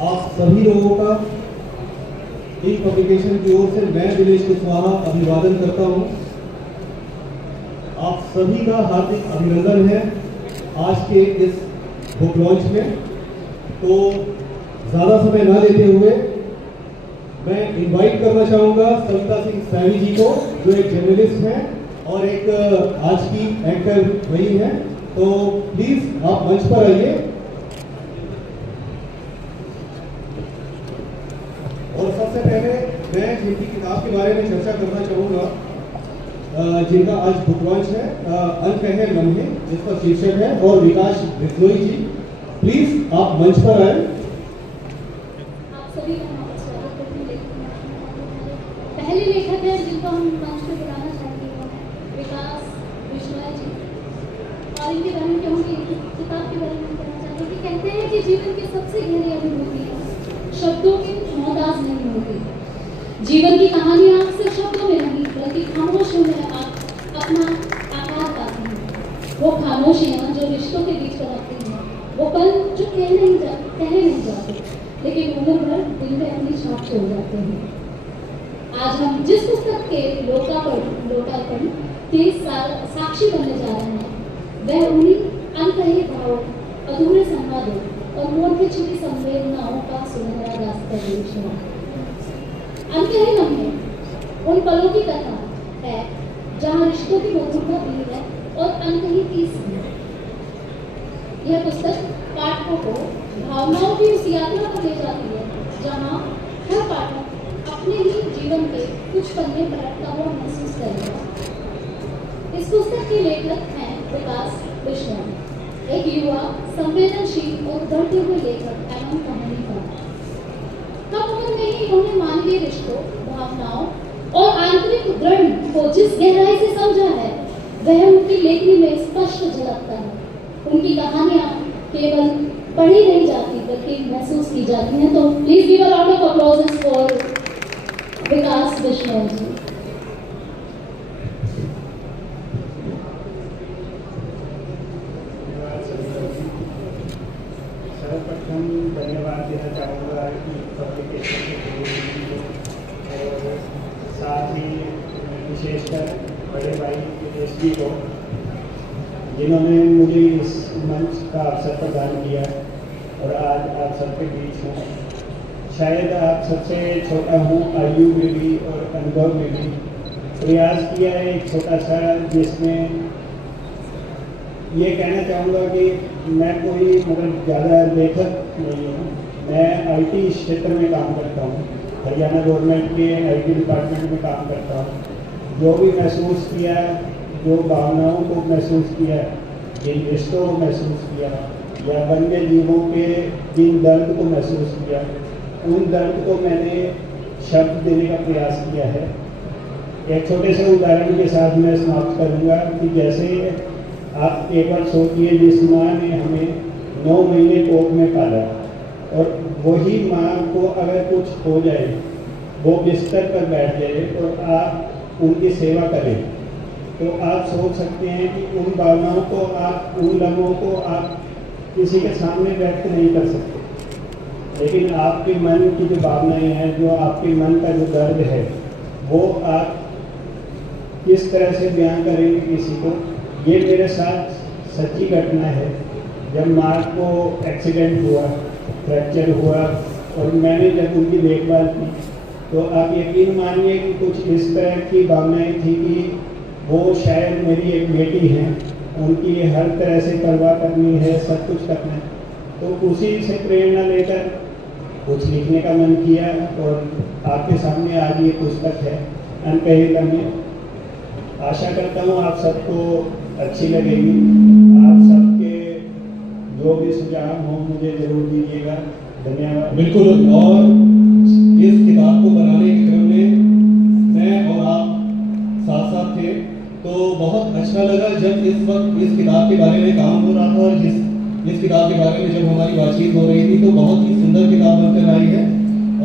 आप सभी लोगों का एक पब्लिकेशन की ओर से मैं दिनेश कुशवाहा अभिवादन करता हूं। आप सभी का हार्दिक अभिनंदन है आज के इस बुक लॉन्च में। तो ज़्यादा समय न लेते हुए मैं इनवाइट करना चाहूँगा सविता सिंह सैवी जी को, जो एक जर्नलिस्ट हैं और एक आज की एंकर रही हैं। तो प्लीज़ आप मंच पर आइए। और सबसे पहले मैं जिनकी किताब के बारे में चर्चा करना चाहूँगा, जिनका आज बुक लॉन्च है, अनकहे लम्हे, जिसका शीर्षक है, और विकास बिश्नोई जी, प्लीज आप मंच पर आए। आप सभी का स्वागत करते हैं। पहले लेखक है जिनको हम मंच पर बुलाना चाहेंगे वो है विकास बिश्नोई जी, और इनके बारे में कहूँगी, किताब के बारे में कहना चाहते हैं कि कहते हैं कि जीवन की सबसे गहरी अनुभूति शब्दों की मोहताज नहीं होती। जीवन की कहानी आप सिर्फ शब्दों में नहीं बल्कि खामोशियों में आप अपना आकार पाते हैं। वो खामोशियाँ जो रिश्तों के बीच बनाती हैं, वो पल जो कहे नहीं जाते लेकिन उम्र भर दिल में अपनी छाप छोड़ जाते हैं। आज हम जिस पुस्तक के लोकार्पण के साक्षी बनने जा रहे हैं, वह उन्हीं अनकहे भावों, अधूरे संवादों और मोड़ में छुपी संवेदनाओं का सुनहरा दस्तावेज है। अनकहे लम्हे उन पलों की कथा है जहाँ रिश्तों की मधुरता भी है और अनकही तीस है। यह पुस्तक पाठकों को भावनाओं की उस यात्रा पर ले जाती है जहाँ हर पाठक अपने ही जीवन के कुछ पन्ने पलटता हुआ महसूस करेगा। इस पुस्तक के लेखक हैं विकास बिश्नोई, एक युवा संवेदनशील और उभरते हुए लेखक एवं कहानीकार। कम उम्र में ही उन्होंने मानवीय रिश्तों, भावनाओं और आंतरिक दृढ़ को जिस गहराई से समझा है, वह उनकी लेखनी में स्पष्ट झलकता है। उनकी कहानियां केवल पढ़ी नहीं जाती बल्कि महसूस की जाती हैं। तो please give a round of applause for Vikas Bishnoi ji. सर्वप्रथम धन्यवाद देना चाहूँगा कि पब्लिकेशन के और साथ ही विशेषकर बड़े भाई दिनेश जी को, जिन्होंने मुझे इस मंच का अवसर प्रदान किया और आज आप सबके बीच हूँ। शायद आप सबसे छोटा हूँ आयु में भी और अनुभव में भी। प्रयास किया है एक छोटा सा, जिसमें ये कहना चाहूँगा कि मैं कोई मतलब ज़्यादा लेखक नहीं हूँ। मैं आईटी क्षेत्र में काम करता हूँ, हरियाणा गवर्नमेंट के आईटी डिपार्टमेंट में काम करता हूँ। जो भी महसूस किया, जो भावनाओं को महसूस किया, जिन रिश्तों को महसूस किया या वन्य जीवों के जिन दर्द को महसूस किया, उन दर्द को मैंने शब्द देने का प्रयास किया है। एक छोटे से उदाहरण के साथ मैं समाप्त करूँगा कि जैसे आप एक बार सोचिए, जिस माँ ने हमें 9 महीने कोख में पाला और वही माँ को अगर कुछ हो जाए, वो बिस्तर पर बैठ जाए और आप उनकी सेवा करें, तो आप सोच सकते हैं कि उन भावनाओं को आप, उन लम्हों को आप किसी के सामने व्यक्त नहीं कर सकते। लेकिन आपके मन की जो भावनाएं हैं, जो आपके मन का जो दर्द है, वो आप किस तरह से बयान करेंगे किसी को। ये मेरे साथ सच्ची घटना है। जब माँ को एक्सीडेंट हुआ, फ्रैक्चर हुआ और मैंने जब उनकी देखभाल की, तो आप यकीन मानिए कि कुछ इस तरह की भावनाएं थी कि वो शायद मेरी एक बेटी हैं, उनकी हर तरह से परवाह करनी है, सब कुछ करना है। तो उसी से प्रेरणा लेकर कुछ लिखने का मन किया और आपके सामने आज ये पुस्तक है अनकहे लम्हे। आशा करता हूँ आप सबको अच्छी लगेगी। आप सबके जो भी सुझाव हो मुझे जरूर दीजिएगा। धन्यवाद। बिल्कुल। और इस किताब को बनाने के क्रम में मैं और आप साथ साथ थे, तो बहुत अच्छा लगा जब इस वक्त इस किताब के बारे में काम हो रहा था और इस किताब के बारे में जब हमारी बातचीत हो रही थी, तो बहुत ही सुंदर किताब बनकर आई है।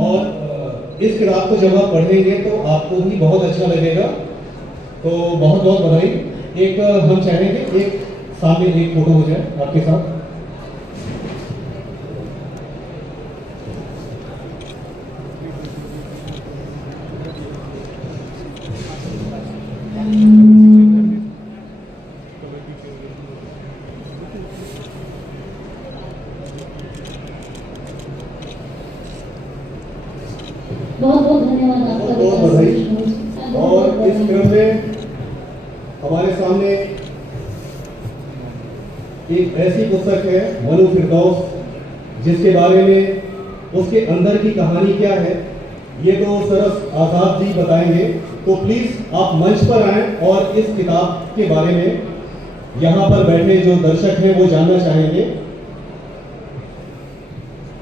और इस किताब को जब आप पढ़ेंगे तो आपको भी बहुत अच्छा लगेगा। तो बहुत बहुत बधाई। एक हम चाहेंगे एक सामने एक फोटो हो जाए आपके साथ। बहुत बहुत धन्यवाद आपका बहुत विकास बधाई। बिश्नोई जी। और इस क्रम में हमारे सामने एक ऐसी पुस्तक है मनु फिरदौस, जिसके बारे में उसके अंदर की कहानी क्या है ये तो सरस आजाद जी बताएंगे। तो प्लीज आप मंच पर आएं और इस किताब के बारे में यहाँ पर बैठे जो दर्शक हैं वो जानना चाहेंगे।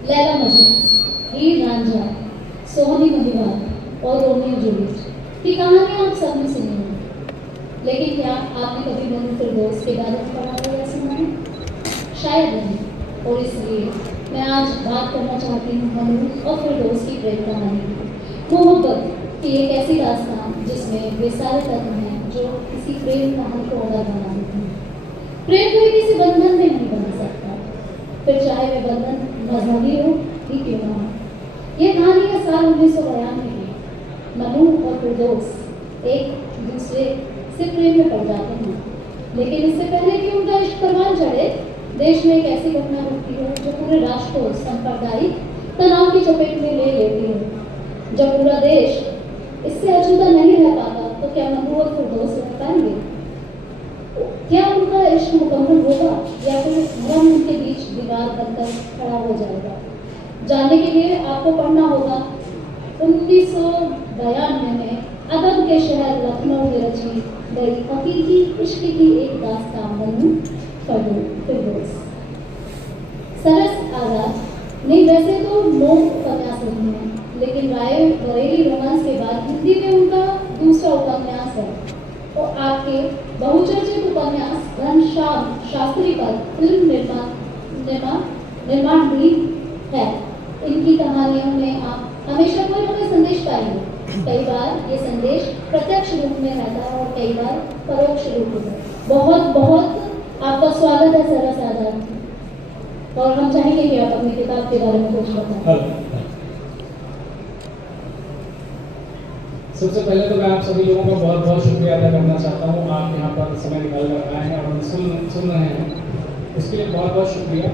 लैला मजनू, हीर रांझा, सोहनी महिवाल और रोमियो जूलियट की कहानी आप सबने सुनी होगी, लेकिन क्या आपने कभी मनु फिरदौस के बारे में पढ़ा है या सुना है? शायद नहीं। और इसलिए मैं आज बात करना चाहती हूँ मनु और फिरदौस की प्रेम कहानी की। मोहब्बत की एक ऐसी दास्तान जिसमें वे सारे तत्व हैं जो किसी प्रेम कहानी को अदा बना देते हैं। प्रेम कोई किसी बंधन में नहीं बन सकता, फिर चाहे वे बंधन मजहबी हो ही क्यों ना हो। यह कहानी का साल 1992 में है। मनु और फिरदौस एक दूसरे से प्रेम में पड़ जाते हैं, लेकिन इससे पहले कि उनका इश्क परवान चढ़े, देश में एक ऐसी घटना घटती है जो पूरे राष्ट्र को सांप्रदायिक तनाव की चपेट में ले लेती है। जब पूरा देश इससे अछूता नहीं रह पाता, तो क्या मनु और फिरदौस रह पाएंगे? क्या उनका इश्क मुकम्मल होगा या फिर भ्रम उनके बीच दीवार बनकर खड़ा हो जाएगा? जानने के लिए आपको पढ़ना होगा 1992 में अदब के शहर लखनऊ में रची गई हकीकी इश्क की एक दास्तान मनु फिरदौस। सरस आजाद नहीं, वैसे तो मोह उपन्यास नहीं है, लेकिन राय बरेली रोमांस के बाद हिंदी में उनका दूसरा उपन्यास है। और आपके बहुचर्चित उपन्यास घनश्याम शास्त्री पर फिल्म निर्माण भी है। इनकी कहानियों में आप हमेशा कोई ना कोई संदेश पाएंगे। कई बार ये संदेश प्रत्यक्ष रूप में रहता है और कई बार परोक्ष रूप में। बहुत बहुत आपका स्वागत है सरस आजाद, और हम चाहेंगे कि आप अपनी किताब के बारे में कुछ बताएं। सबसे पहले तो मैं आप सभी लोगों का बहुत बहुत शुक्रिया अदा करना चाहता हूँ। आप यहाँ पर समय निकाल कर आए हैं और सुन रहे हैं, इसके लिए बहुत बहुत शुक्रिया।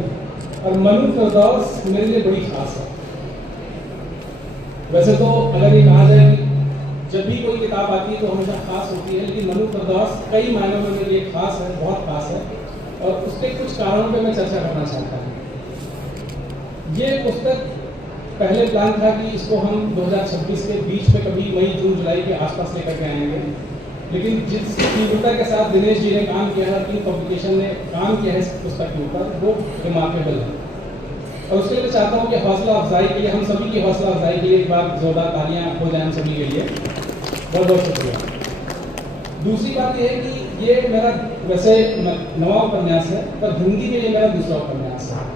और मनु फिरदौस मेरे लिए बड़ी खास है। वैसे तो अगर ये कहा जाए कि जब भी कोई किताब आती है तो हमेशा खास होती है, लेकिन मनु फिरदौस कई मायनों में मेरे लिए खास है, बहुत खास है। और उसके कुछ कारणों पे मैं चर्चा करना चाहता हूँ। ये पुस्तक पहले प्लान था कि इसको हम 2026 के बीच में कभी मई जून जुलाई के आसपास लेकर के आएंगे, लेकिन जिस तीव्रता के साथ दिनेश जी ने काम किया है, तीन पब्लिकेशन ने काम किया है इस पुस्तक के ऊपर, वो रिमार्केबल है। और उसके लिए मैं चाहता हूँ कि हौसला अफजाई के लिए, हम सभी की हौसला अफजाई के लिए एक बार जोरदार तालियां हो जाए हम सभी के लिए। बहुत बहुत शुक्रिया। दूसरी बात यह है कि ये मेरा वैसे नवा उपन्यास है, पर हिंदी में ये मेरा दूसरा उपन्यास है।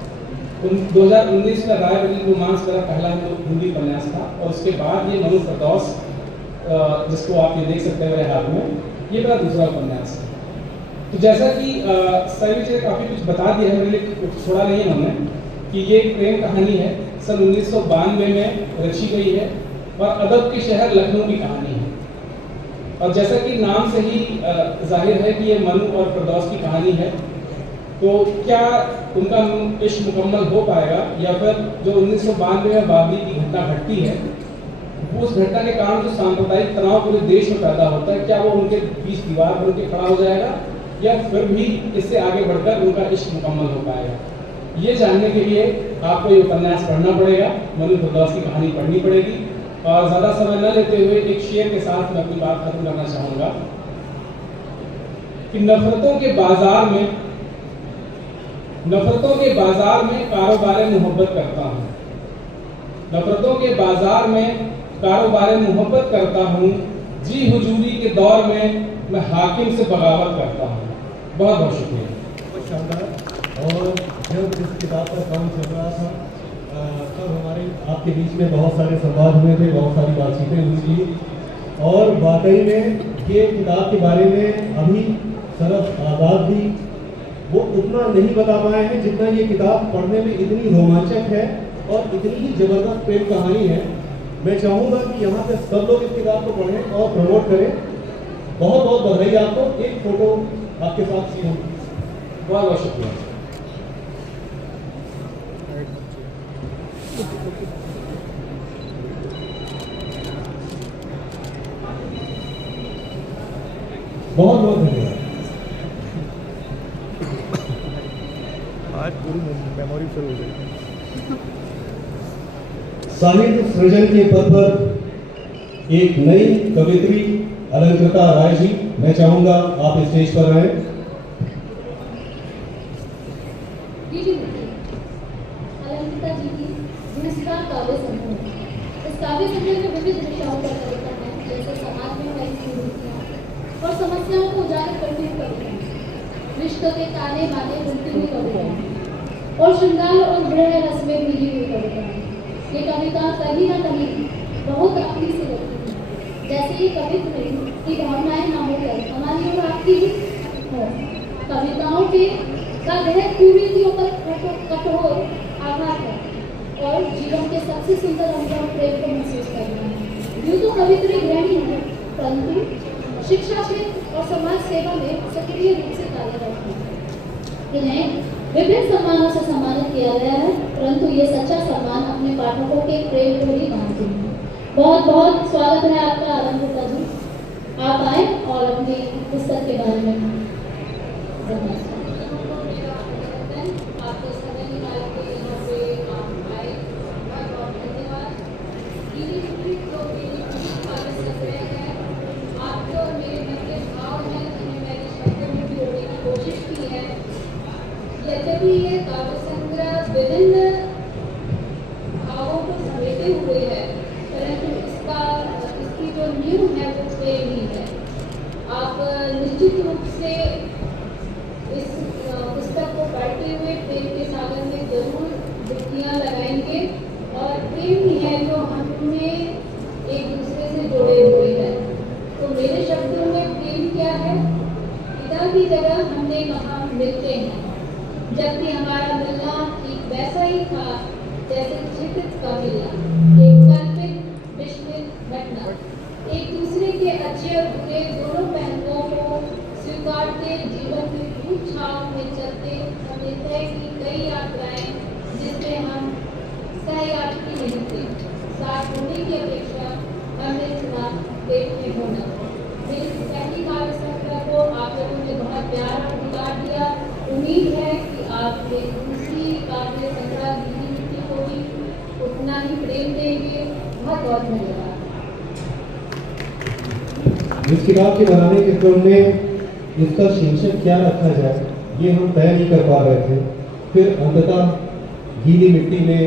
2019 में राय बरेली रोमांस मेरा पहला हिंदी उपन्यास था, और उसके बाद ये मनु फिरदौस, जिसको आप ये देख सकते हैं मेरे हाथ में, ये मेरा दूसरा उपन्यास है। तो जैसा कि सभी जी ने काफ़ी कुछ बता दिया है, मेरे लिए कुछ छोड़ा नहीं है हमने, कि ये एक प्रेम कहानी है, सन 1992 में रची गई है और अदब के शहर लखनऊ की कहानी है। और जैसा कि नाम से ही जाहिर है कि ये मनु और फिरदौस की कहानी है, तो क्या उनका इश्क मुकम्मल हो पाएगा, या फिर जो 1992 में बाबरी की घटना घटती है, उस घटना के कारण जो सांप्रदायिक तनाव पूरे देश में पैदा होता है, क्या वो उनके बीच दीवार बन के खड़ा हो जाएगा, या फिर भी इससे आगे बढ़कर उनका इश्क मुकम्मल हो पाएगा? ये जानने के लिए आपको ये उपन्यास पढ़ना पड़ेगा, मनु फिरदौस की कहानी पढ़नी पड़ेगी। और ज़्यादा समय न लेते हुए एक शेर के साथ मैं अपनी बात खत्म करना चाहूँगा कि नफरतों के बाजार में कारोबार मोहब्बत करता हूँ, नफरतों के बाजार में कारोबार मोहब्बत करता हूँ, जी हुजूरी के दौर में मैं हाकिम से बगावत करता हूँ। बहुत बहुत शुक्रिया। और जब इस किताब पर काम चल रहा था, तब हमारे आपके बीच में बहुत सारे संवाद हुए थे, बहुत सारी बातचीतें हुई थी, और वाकई में ये किताब के बारे में अभी सरस आजाद भी वो उतना नहीं बता पाए हैं जितना ये किताब पढ़ने में इतनी रोमांचक है और इतनी ही जबरदस्त प्रेम कहानी है। मैं चाहूँगा कि यहाँ पे सब लोग इस किताब को पढ़ें और प्रमोट करें। बहुत बहुत बधाई आपको। एक फोटो आपके साथ सी होगी। बहुत बहुत शुक्रिया। बहुत बहुत धन्यवाद। आज पूरी मेमोरी फिल हो गई। साहित्य सृजन के पद पर एक नई कवित्री अलंकृता राय जी, मैं चाहूंगा आप स्टेज पर आए। अलंकृता जी की दूसरा काव्य संग्रह। इस काव्य संग्रह में विविध विषयों पर कविता है, जैसे समाज में फैली कुरीतियां और समस्याओं को उजागर करती हुई कविताएं, रिश्तों के ताने बाने बुनती हुई कविताएं और श्रृंगार और गृह रस में मिली हुई कविताएं। ये कविता कहीं ना कहीं बहुत अपनी सी लगती है, जैसे ये कवित्व की भावनाएं ना होकर हमारी और आपकी हो। कविताओं के का वह कुरीतियों पर कठोर आघात है और जीवन के सबसे सुंदर अनुभव प्रेम को महसूस करना है। यूँ तो कवित्री गृहिणी है, परंतु शिक्षा क्षेत्र और समाज सेवा में सक्रिय रूप से कार्यरत है। इन्हें विभिन्न सम्मानों से सम्मानित किया गया है, परंतु ये सच्चा सम्मान अपने पाठकों के प्रेम को ही मानते हैं। बहुत बहुत स्वागत है आपका अलंकृता जी, आप आए और अपनी पुस्तक के बारे में आपको समय निकाल के यहाँ पे आप आए, बहुत बहुत धन्यवाद। आपके और मेरे मन के भाव हैं, जिन्हें मैंने शब्दों में भी जोड़ने की कोशिश की है। यद्यपि ये काव्य संग्रह विभिन्न भावों को समेटे हुए है, परंतु इसकी जो नींव है वो प्रेम ही है। आप निश्चित रूप से इस पुस्तक को पढ़ते हुए प्रेम के सागर में जरूर डुबकियां लगाएंगे, और प्रेम ही है जो हमें एक दूसरे से जोड़े हुए है। तो मेरे शब्दों में प्रेम क्या है? पिता की तरह हमने कहा मिलते हैं, जबकि हमारा मिलना एक वैसा ही था जैसे क्षितिज का मिलना, एक कल्पित विस्मृत घटना। एक दूसरे के अच्छे और बुरे दोनों पहलुओं को स्वीकारते जीवन की भूत छाव में चलते हमने तय की कई यात्राएं, जिसमें हम सहयात्री नहीं थे। साथ होने की अपेक्षा हमने चुना पेट में होना। मेरी पहली काव्य संग्रह को आप लोगों ने बहुत प्यार और दुलार दिया। उम्मीद है कि आप मेरी दूसरी काव्य संग्रह गीली मिट्टी को भी उतना ही प्रेम देंगे। बहुत बहुत धन्यवाद। इस किताब के बनाने के क्रम में इसका शीर्षक क्या रखा जाए ये हम तय नहीं कर पा रहे थे। फिर अंततः गीली मिट्टी में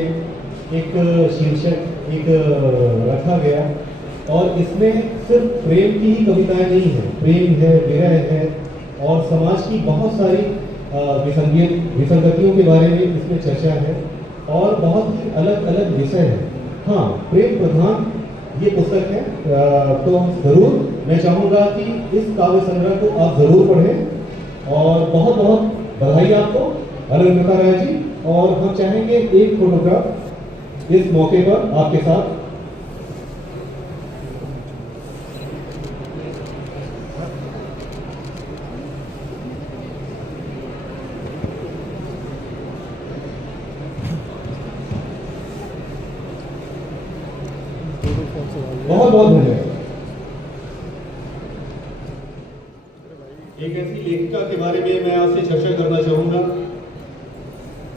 एक शीर्षक एक रखा गया, और इसमें सिर्फ प्रेम की ही कविताएं नहीं है, प्रेम है, विरह है और समाज की बहुत सारी विसंगतियों के बारे में इसमें चर्चा है, और बहुत ही अलग अलग विषय है। हाँ, प्रेम प्रधान ये पुस्तक है, तो ज़रूर मैं चाहूँगा कि इस काव्य संग्रह को आप ज़रूर पढ़ें। और बहुत बहुत बधाई आपको अलंकृता राय जी, और हम चाहेंगे एक फोटोग्राफ इस मौके पर आपके साथ। बहुत बहुत धन्यवाद। एक ऐसी लेखिका के बारे में मैं आपसे चर्चा करना चाहूंगा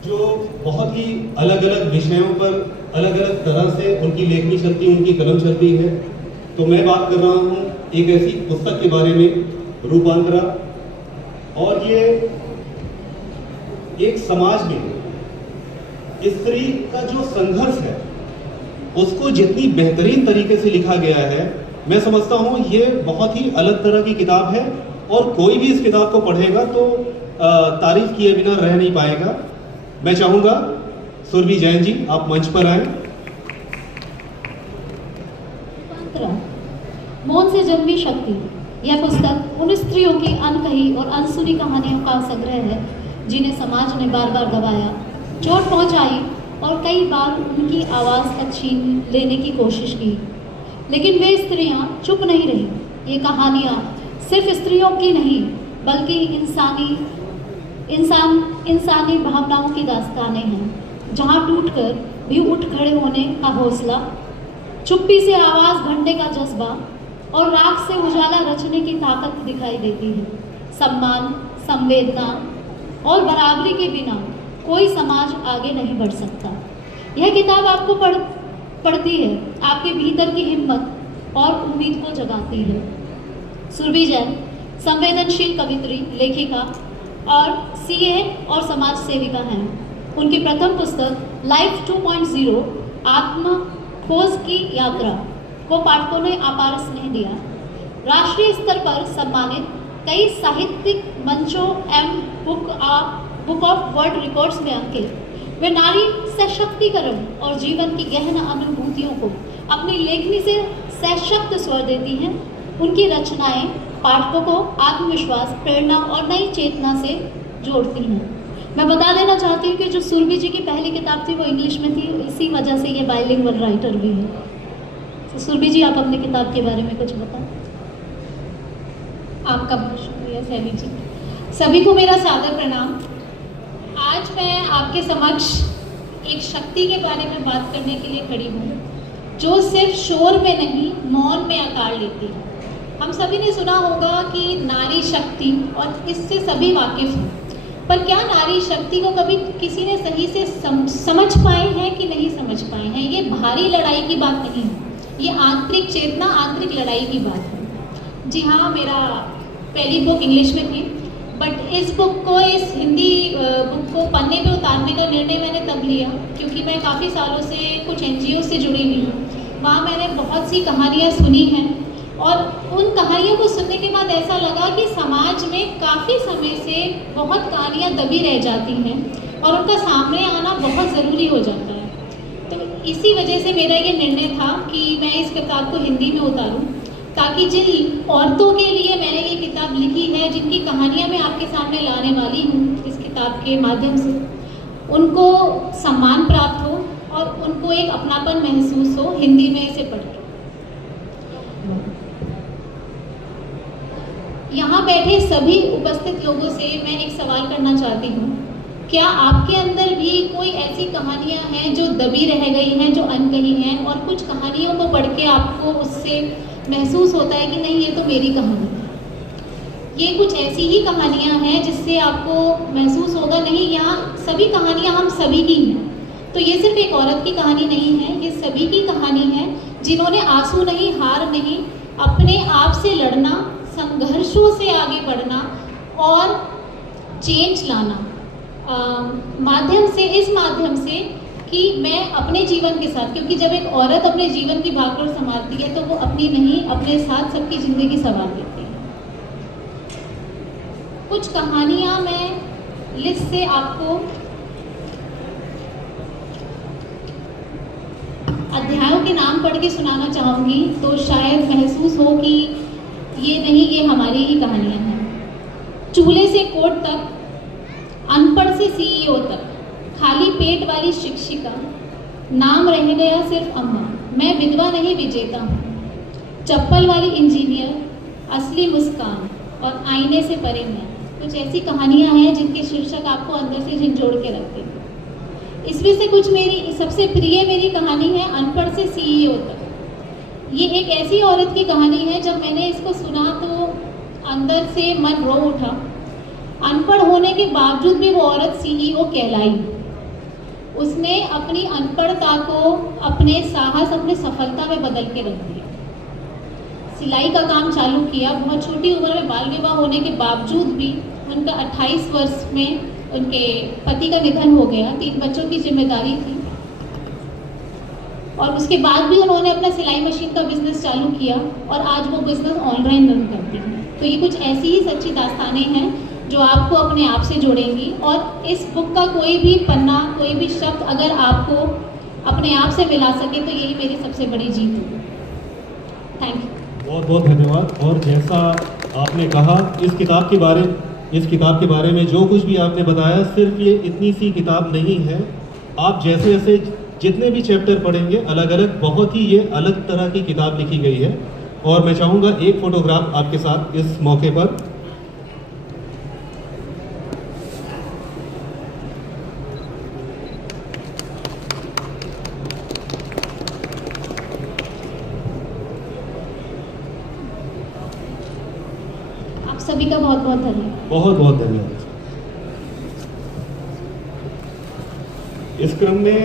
जो बहुत ही अलग अलग विषयों पर अलग अलग तरह से उनकी लेखनी चलती है, उनकी कलम चलती है। तो मैं बात कर रहा हूं एक ऐसी पुस्तक के बारे में, रूपांतरा। और ये एक समाज में स्त्री का जो संघर्ष है उसको जितनी बेहतरीन तरीके से लिखा गया है, मैं समझता हूँ ये बहुत ही अलग तरह की किताब है, और कोई भी इस किताब को पढ़ेगा तो तारीफ किए बिना रह नहीं पाएगा। मैं चाहूँगा सुरभि जैन जी आप मंच पर आए। मौन से जन्मी शक्ति, यह पुस्तक उन स्त्रियों की अनकही और अनसुनी कहानियों का संग्रह है जिन्हें समाज ने बार बार दबाया, चोट पहुंचाई और कई बार उनकी आवाज़ छीन लेने की कोशिश की, लेकिन वे स्त्रियां चुप नहीं रहीं। ये कहानियां सिर्फ स्त्रियों की नहीं बल्कि इंसानी भावनाओं की दास्तानें हैं, जहां टूटकर भी उठ खड़े होने का हौसला, चुप्पी से आवाज़ भरने का जज्बा और राख से उजाला रचने की ताकत दिखाई देती है। सम्मान, संवेदना और बराबरी के बिना कोई समाज आगे नहीं बढ़ सकता। यह किताब आपको पढ़ती है, आपके भीतर की हिम्मत और उम्मीद को जगाती है। सुरभि जैन संवेदनशील कवित्री, लेखिका और सीए और समाज सेविका हैं। उनकी प्रथम पुस्तक लाइफ 2.0 आत्म खोज की यात्रा को पाठकों ने अपार स्नेह दिया। राष्ट्रीय स्तर पर सम्मानित, कई साहित्यिक मंचों एवं बुक ऑफ वर्ल्ड रिकॉर्ड्स में अंकित, वे नारी सशक्तिकरण और जीवन की गहन अनुभूतियों को अपनी लेखनी से सशक्त स्वर देती हैं। उनकी रचनाएं पाठकों को आत्मविश्वास, प्रेरणा और नई चेतना से जोड़ती हैं। मैं बता देना चाहती हूँ कि जो सुरभि जी की पहली किताब थी वो इंग्लिश में थी, इसी वजह से ये बाइलिंगुअल राइटर भी है। तो सुरभि जी, आप अपनी किताब के बारे में कुछ बताएं। आपका बहुत शुक्रिया सैवी जी। सभी को मेरा सादर प्रणाम। आज मैं आपके समक्ष एक शक्ति के बारे में बात करने के लिए खड़ी हूँ, जो सिर्फ शोर में नहीं, मौन में आकार लेती है। हम सभी ने सुना होगा कि नारी शक्ति, और इससे सभी वाकिफ हैं, पर क्या नारी शक्ति को कभी किसी ने सही से समझ पाए हैं कि नहीं समझ पाए हैं? ये भारी लड़ाई की बात नहीं है, ये आंतरिक चेतना, आंतरिक लड़ाई की बात है। जी हाँ, मेरा पहली बुक इंग्लिश में थी, बट इस बुक को, इस हिंदी बुक को पन्ने पे उतारने का निर्णय मैंने तब लिया क्योंकि मैं काफ़ी सालों से कुछ NGO से जुड़ी हुई हूँ। वहाँ मैंने बहुत सी कहानियाँ सुनी हैं और उन कहानियों को सुनने के बाद ऐसा लगा कि समाज में काफ़ी समय से बहुत कहानियाँ दबी रह जाती हैं और उनका सामने आना बहुत ज़रूरी हो जाता है। तो इसी वजह से मेरा ये निर्णय था कि मैं इस किताब को हिंदी में उतारूँ, ताकि जिन औरतों के लिए मैंने ये किताब लिखी है, जिनकी कहानियाँ मैं आपके सामने लाने वाली हूँ इस किताब के माध्यम से, उनको सम्मान प्राप्त हो और उनको एक अपनापन महसूस हो हिंदी में इसे पढ़ के। यहाँ बैठे सभी उपस्थित लोगों से मैं एक सवाल करना चाहती हूँ, क्या आपके अंदर भी कोई ऐसी कहानियाँ हैं जो दबी रह गई हैं, जो अनकही हैं, और कुछ कहानियों को पढ़ के आपको उससे महसूस होता है कि नहीं, ये तो मेरी कहानी है? ये कुछ ऐसी ही कहानियाँ हैं जिससे आपको महसूस होगा नहीं, यहाँ सभी कहानियाँ हम सभी की हैं। तो ये सिर्फ एक औरत की कहानी नहीं है, ये सभी की कहानी है जिन्होंने आंसू नहीं, हार नहीं, अपने आप से लड़ना, संघर्षों से आगे बढ़ना और चेंज लाना इस माध्यम से कि मैं अपने जीवन के साथ, क्योंकि जब एक औरत अपने जीवन की भागदौड़ संभालती है तो वो अपनी नहीं, अपने साथ सबकी ज़िंदगी संभाल देती है। कुछ कहानियाँ मैं लिस्ट से आपको अध्यायों के नाम पढ़ के सुनाना चाहूँगी, तो शायद महसूस हो कि ये नहीं, ये हमारी ही कहानियाँ हैं। चूल्हे से कोर्ट तक, अनपढ़ से CEO तक, खाली पेट वाली शिक्षिका, नाम रह गया सिर्फ अम्मा, मैं विधवा नहीं विजेता हूँ, चप्पल वाली इंजीनियर, असली मुस्कान और आईने से परे मैं। कुछ ऐसी कहानियाँ हैं जिनके शीर्षक आपको अंदर से झंझोड़ के रखते हैं। इसमें से कुछ मेरी सबसे प्रिय मेरी कहानी है अनपढ़ से CEO तक। ये एक ऐसी औरत की कहानी है, जब मैंने इसको सुना तो अंदर से मन रो उठा। अनपढ़ होने के बावजूद भी वो औरत CEO कहलाई। उसने अपनी अनपढ़ता को अपने साहस, अपने सफलता में बदल के रख दिया। सिलाई का काम चालू किया। बहुत छोटी उम्र में बाल विवाह होने के बावजूद भी उनका 28 वर्ष में उनके पति का निधन हो गया। 3 बच्चों की जिम्मेदारी थी और उसके बाद भी उन्होंने अपना सिलाई मशीन का बिजनेस चालू किया और आज वो बिजनेस ऑनलाइन रन करती हैं। तो ये कुछ ऐसी ही सच्ची दास्तानें हैं जो आपको अपने आप से जोड़ेंगी, और इस बुक का कोई भी पन्ना, कोई भी शब्द अगर आपको अपने आप से मिला सके तो यही मेरी सबसे बड़ी जीत है। Thank you. बहुत बहुत धन्यवाद। और जैसा आपने कहा, इस किताब के बारे में जो कुछ भी आपने बताया, सिर्फ ये इतनी सी किताब नहीं है। आप जैसे जैसे जितने भी चैप्टर पढ़ेंगे, अलग अलग, बहुत ही ये अलग तरह की किताब लिखी गई है। और मैं चाहूँगा एक फोटोग्राफ आपके साथ इस मौके पर। सभी का बहुत बहुत धन्यवाद। बहुत बहुत धन्यवाद। इस क्रम में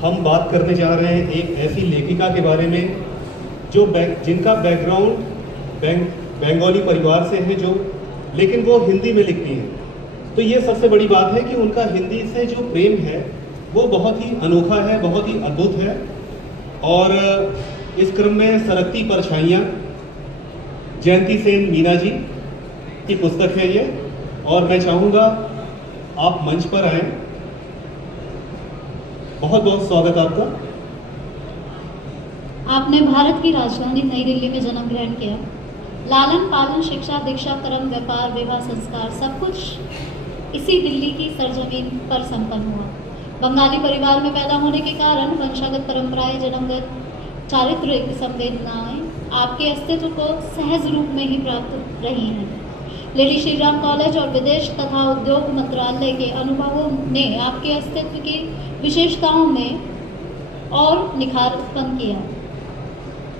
हम बात करने जा रहे हैं एक ऐसी लेखिका के बारे में जो जिनका बैकग्राउंड बंगाली परिवार से है, जो लेकिन वो हिंदी में लिखती हैं। तो ये सबसे बड़ी बात है कि उनका हिंदी से जो प्रेम है वो बहुत ही अनोखा है, बहुत ही अद्भुत है। और इस क्रम में सरकती परछाइयाँ जयंती सेन मीना जी की पुस्तक है ये, और मैं चाहूँगा आप मंच पर आएँ। बहुत बहुत स्वागत आपका। आपने भारत की राजधानी नई दिल्ली में जन्म ग्रहण किया। लालन पालन, शिक्षा, दीक्षा, कर्म, व्यापार, विवाह, संस्कार सब कुछ इसी दिल्ली की सरजमीन पर संपन्न हुआ। बंगाली परिवार में पैदा होने के कारण वंशागत परंपराएं, जन्मगत चारित्रिक संवेदनाएं आपके अस्तित्व को सहज रूप में ही प्राप्त रही हैं। लेडी श्रीराम कॉलेज और विदेश तथा उद्योग मंत्रालय के अनुभवों ने आपके अस्तित्व की विशेषताओं में और निखार उत्पन्न किया।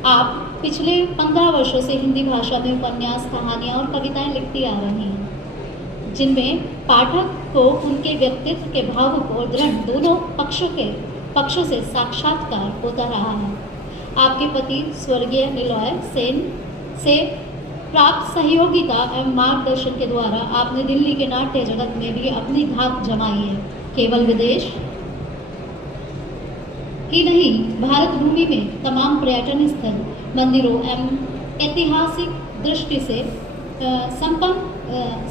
आप पिछले 15 वर्षों से हिंदी भाषा में उपन्यास, कहानियाँ और कविताएं लिखती आ रही हैं, जिनमें पाठक को उनके व्यक्तित्व के भावुक और दृढ़ दोनों पक्षों से साक्षात्कार होता रहा है। आपके पति स्वर्गीय निलॉय सेन से प्राप्त सहयोगिता एवं मार्गदर्शन के द्वारा आपने दिल्ली के नाट्य जगत में भी अपनी धाक जमाई है। केवल विदेश ही नहीं, भारत भूमि में तमाम पर्यटन स्थल, मंदिरों एवं ऐतिहासिक दृष्टि से संपन्न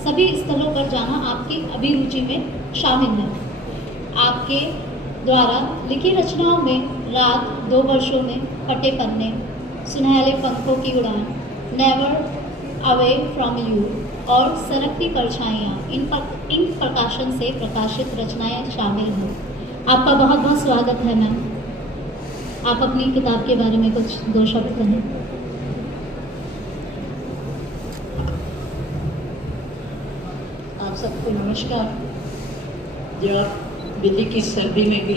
सभी स्थलों पर जाना आपकी अभिरुचि में शामिल है। आपके द्वारा लिखी रचनाओं में रात, 2 वर्षों में, फटे पन्ने, सुनहरे पंखों की उड़ान, नेवर अवे फ्रॉम यू और सरकती परछाइयाँ इन प्रकाशन से प्रकाशित रचनाएं शामिल हैं। आपका बहुत बहुत स्वागत है मैम। आप अपनी किताब के बारे में कुछ 2 शब्द कहें। आप सबको नमस्कार। जो आप दिल्ली की सर्दी में भी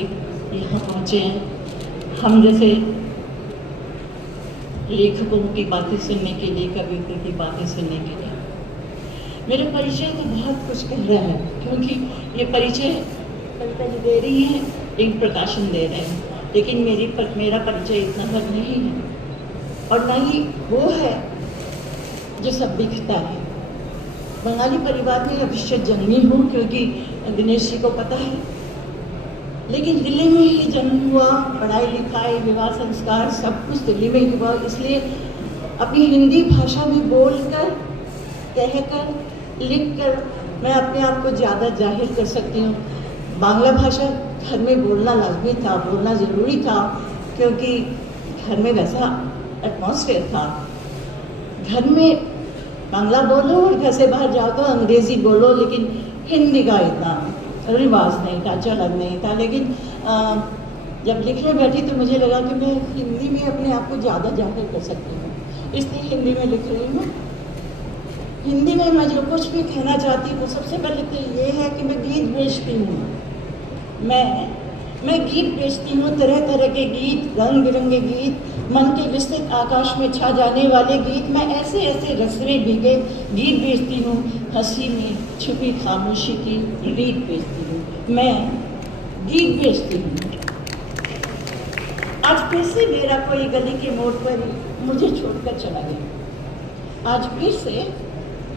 यहाँ पहुँचे हैं, हम जैसे लेखकों की बातें सुनने के लिए, कवियों की बातें सुनने के लिए। मेरा परिचय तो बहुत कुछ कह रहा है, क्योंकि ये परिचय कविता जी दे रही हैं, एक प्रकाशन दे रहे हैं, लेकिन मेरा परिचय इतना तक नहीं है, और न ही वो है जो सब दिखता है। बंगाली परिवार में अवश्य जन्मी हूँ, क्योंकि दिनेश जी को पता है, लेकिन दिल्ली में ही जन्म हुआ, पढ़ाई लिखाई, विवाह, संस्कार सब कुछ दिल्ली में ही हुआ। इसलिए अपनी हिंदी भाषा में बोलकर, कहकर, लिखकर मैं अपने आप को ज़्यादा जाहिर कर सकती हूँ। बांग्ला भाषा घर में बोलना लाजमी था, बोलना ज़रूरी था, क्योंकि घर में वैसा एटमॉस्फेयर था। घर में बांग्ला बोलो और घर से बाहर जाओ तो अंग्रेज़ी बोलो, लेकिन हिंदी का इतना रिवाज नहीं था, चलन नहीं था। लेकिन जब लिखने बैठी तो मुझे लगा कि मैं हिंदी में अपने आप को ज़्यादा जाहिर कर सकती हूँ, इसलिए हिंदी में लिख रही हूँ। हिंदी में मैं जो कुछ भी कहना चाहती हूँ, सबसे पहले तो ये है कि मैं गीत बेचती हूँ। मैं गीत बेचती हूँ, तरह तरह के गीत, रंग बिरंगे गीत, मन के विस्तृत आकाश में छा जाने वाले गीत। मैं ऐसे ऐसे रसरे भीगे गीत बेचती हूँ, हंसी में छुपी खामोशी की रीत बेचती हूँ। मैं गीत बेचती हूँ। आज फिर से मेरा कोई गली के मोड़ पर मुझे छोड़कर चला गया। आज फिर से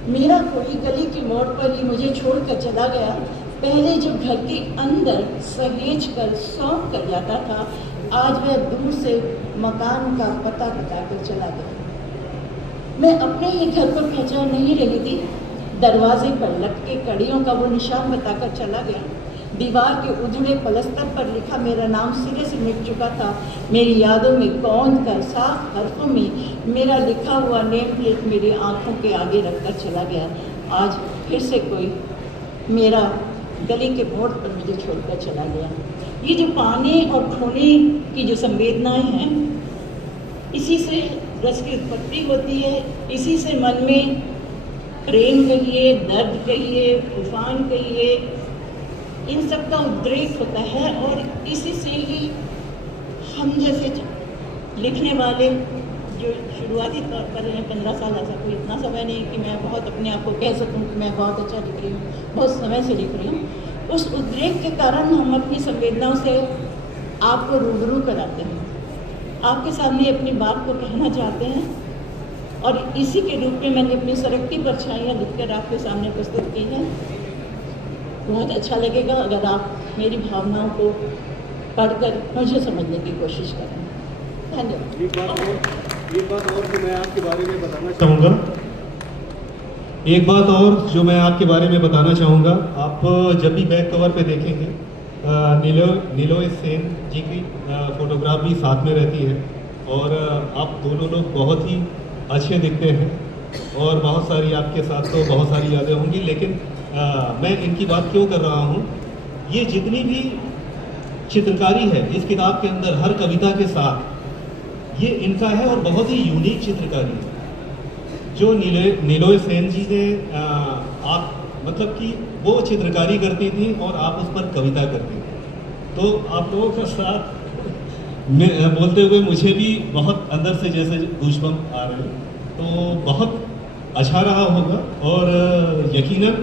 मेरा कोई गली के मोड़ पर ही मुझे छोड़कर चला गया। पहले जो घर के अंदर सहेज कर सौंप कर जाता था, आज वह दूर से मकान का पता बताकर चला गया। मैं अपने ही घर को पहचान नहीं रही थी। दरवाजे पर लटके कड़ियों का वो निशान बताकर चला गया। दीवार के उजड़े पलस्तर पर लिखा मेरा नाम सिरे से मिट चुका था। मेरी यादों में कौंध कर साफ हर्फों में मेरा लिखा हुआ नेम प्लेट मेरी आंखों के आगे रखकर चला गया। आज फिर से कोई मेरा गली के मोड़ पर मुझे छोड़कर चला गया। ये जो पाने और खोने की जो संवेदनाएं हैं, इसी से रस की उत्पत्ति होती है, इसी से मन में प्रेम कहिए, दर्द कहिए, तूफान कहिए, इन सब का उद्रेक होता है। और इसी से ही हम जैसे लिखने वाले जो शुरुआती तौर पर 15 साल, ऐसा कोई इतना समय नहीं कि मैं बहुत अपने आप को कह सकूं कि मैं बहुत अच्छा लिख रही हूँ, बहुत समय से लिख रही हूँ। उस उद्रेक के कारण हम अपनी संवेदनाओं से आपको रूबरू कराते हैं, आपके सामने अपनी बात को कहना चाहते हैं, और इसी के रूप में मैंने अपनी सरकती परछाइयाँ लिखकर आपके सामने प्रस्तुत की है। बहुत अच्छा लगेगा अगर आप मेरी भावनाओं को पढ़कर मुझे समझने की कोशिश करें। धन्यवाद। एक बात और जो मैं आपके बारे में बताना चाहूँगा, एक बात और जो मैं आपके बारे में बताना चाहूँगा, आप जब भी बैक कवर पे देखेंगे नीलोय सेन जी की फोटोग्राफ भी साथ में रहती है, और आप दोनों लोग बहुत ही अच्छे दिखते हैं, और बहुत सारी आपके साथ तो बहुत सारी यादें होंगी, लेकिन मैं इनकी बात क्यों कर रहा हूँ, ये जितनी भी चित्रकारी है इस किताब के अंदर, हर कविता के साथ ये इनका है, और बहुत ही यूनिक चित्रकारी है जो नीलोय सेन जी ने आप मतलब कि वो चित्रकारी करती थी और आप उस पर कविता करती थी। तो आप लोगों का साथ में बोलते हुए मुझे भी बहुत अंदर से जैसे गूज़बम्प आ रहे हैं, तो बहुत अच्छा रहा होगा, और यकीनन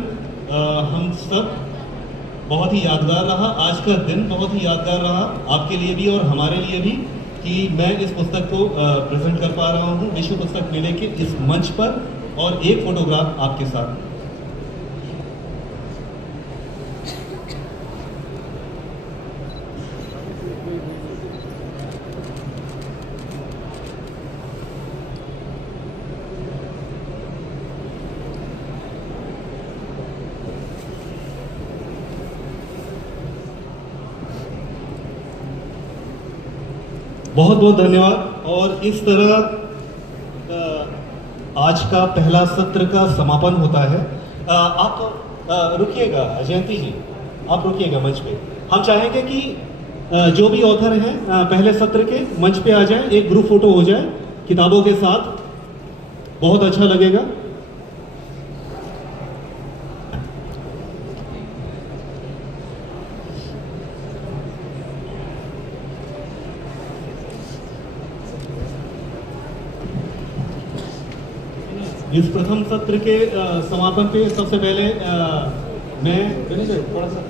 हम सब बहुत ही यादगार रहा, आज का दिन बहुत ही यादगार रहा आपके लिए भी और हमारे लिए भी, कि मैं इस पुस्तक को प्रेजेंट कर पा रहा हूँ विश्व पुस्तक मेले के इस मंच पर, और एक फोटोग्राफ आपके साथ। बहुत बहुत धन्यवाद। और इस तरह आज का पहला सत्र का समापन होता है। आप रुकिएगा जयंती जी, आप रुकिएगा मंच पे। हम चाहेंगे कि जो भी ऑथर हैं पहले सत्र के मंच पे आ जाएं, एक ग्रुप फोटो हो जाए किताबों के साथ, बहुत अच्छा लगेगा। इस प्रथम सत्र के समापन पे सबसे पहले मैं थोड़ा सा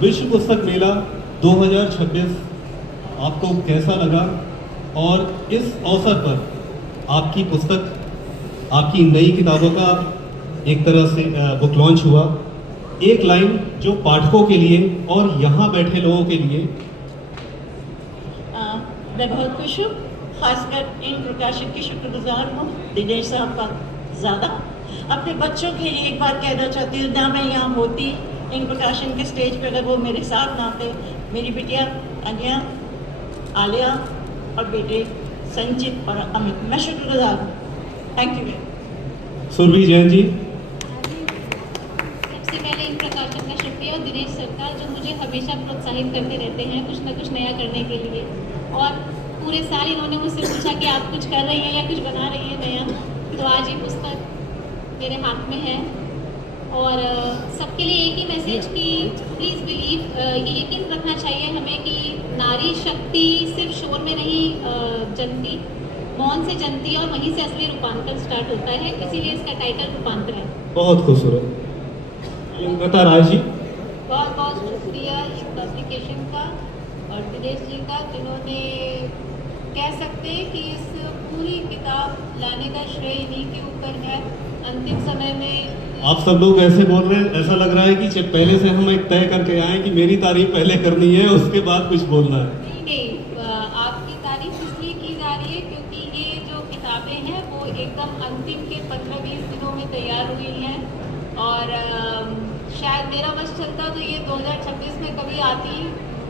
विश्व पुस्तक मेला 2026 आपको कैसा लगा, और इस अवसर पर आपकी पुस्तक, आपकी नई किताबों का एक तरह से बुक लॉन्च हुआ। एक लाइन जो पाठकों के लिए और यहाँ बैठे लोगों के लिए। मैं बहुत खुश हूँ, खासकर इन प्रकाशक की शुक्रगुजार हूँ, दिनेश साहब का ज़्यादा। अपने बच्चों के लिए एक बार कहना चाहती हूँ, ना मैं यहाँ होती इन प्रकाशन के स्टेज पे अगर वो मेरे साथ ना आते। मेरी बिटिया अनिया, आलिया और बेटे संचित और अमित, मैं शुक्रगुजार हूँ। Thank you. सुरभि जैन जी। सबसे पहले इन प्रकाशन का शुक्रिया, और दिनेश सरकार जो मुझे हमेशा प्रोत्साहित करते रहते हैं कुछ ना कुछ नया करने के लिए, और पूरे साल इन्होंने मुझसे पूछा कि आप कुछ कर रही हैं या कुछ बना रही हैं नया। तो आज ये पुस्तक मेरे हाथ में है, और सबके लिए एक ही मैसेज कि प्लीज़ बिलीव, ये यकीन रखना चाहिए हमें कि नारी शक्ति सिर्फ शोर में नहीं जनती, मौन से जनती, और वहीं से असली रूपांतर स्टार्ट होता है। इसीलिए इसका टाइटल रूपांतर है। बहुत खूबसूरत। लता राय जी। बहुत बहुत शुक्रिया इस पब्लिकेशन का और दिनेश जी का, जिन्होंने कह सकते हैं कि इस पूरी किताब लाने का श्रेय इन्हीं के ऊपर है। अंतिम समय में आप सब लोग ऐसे बोल रहे हैं, ऐसा लग रहा है कि पहले से हम एक तय करके आए कि मेरी तारीफ पहले करनी है, उसके बाद कुछ बोलना है। नहीं, आपकी तारीफ इसलिए की जा रही है क्योंकि ये जो किताबें हैं वो एकदम अंतिम के 15-20 दिनों में तैयार हुई हैं, और शायद मेरा बस चलता तो ये 2026 में कभी आती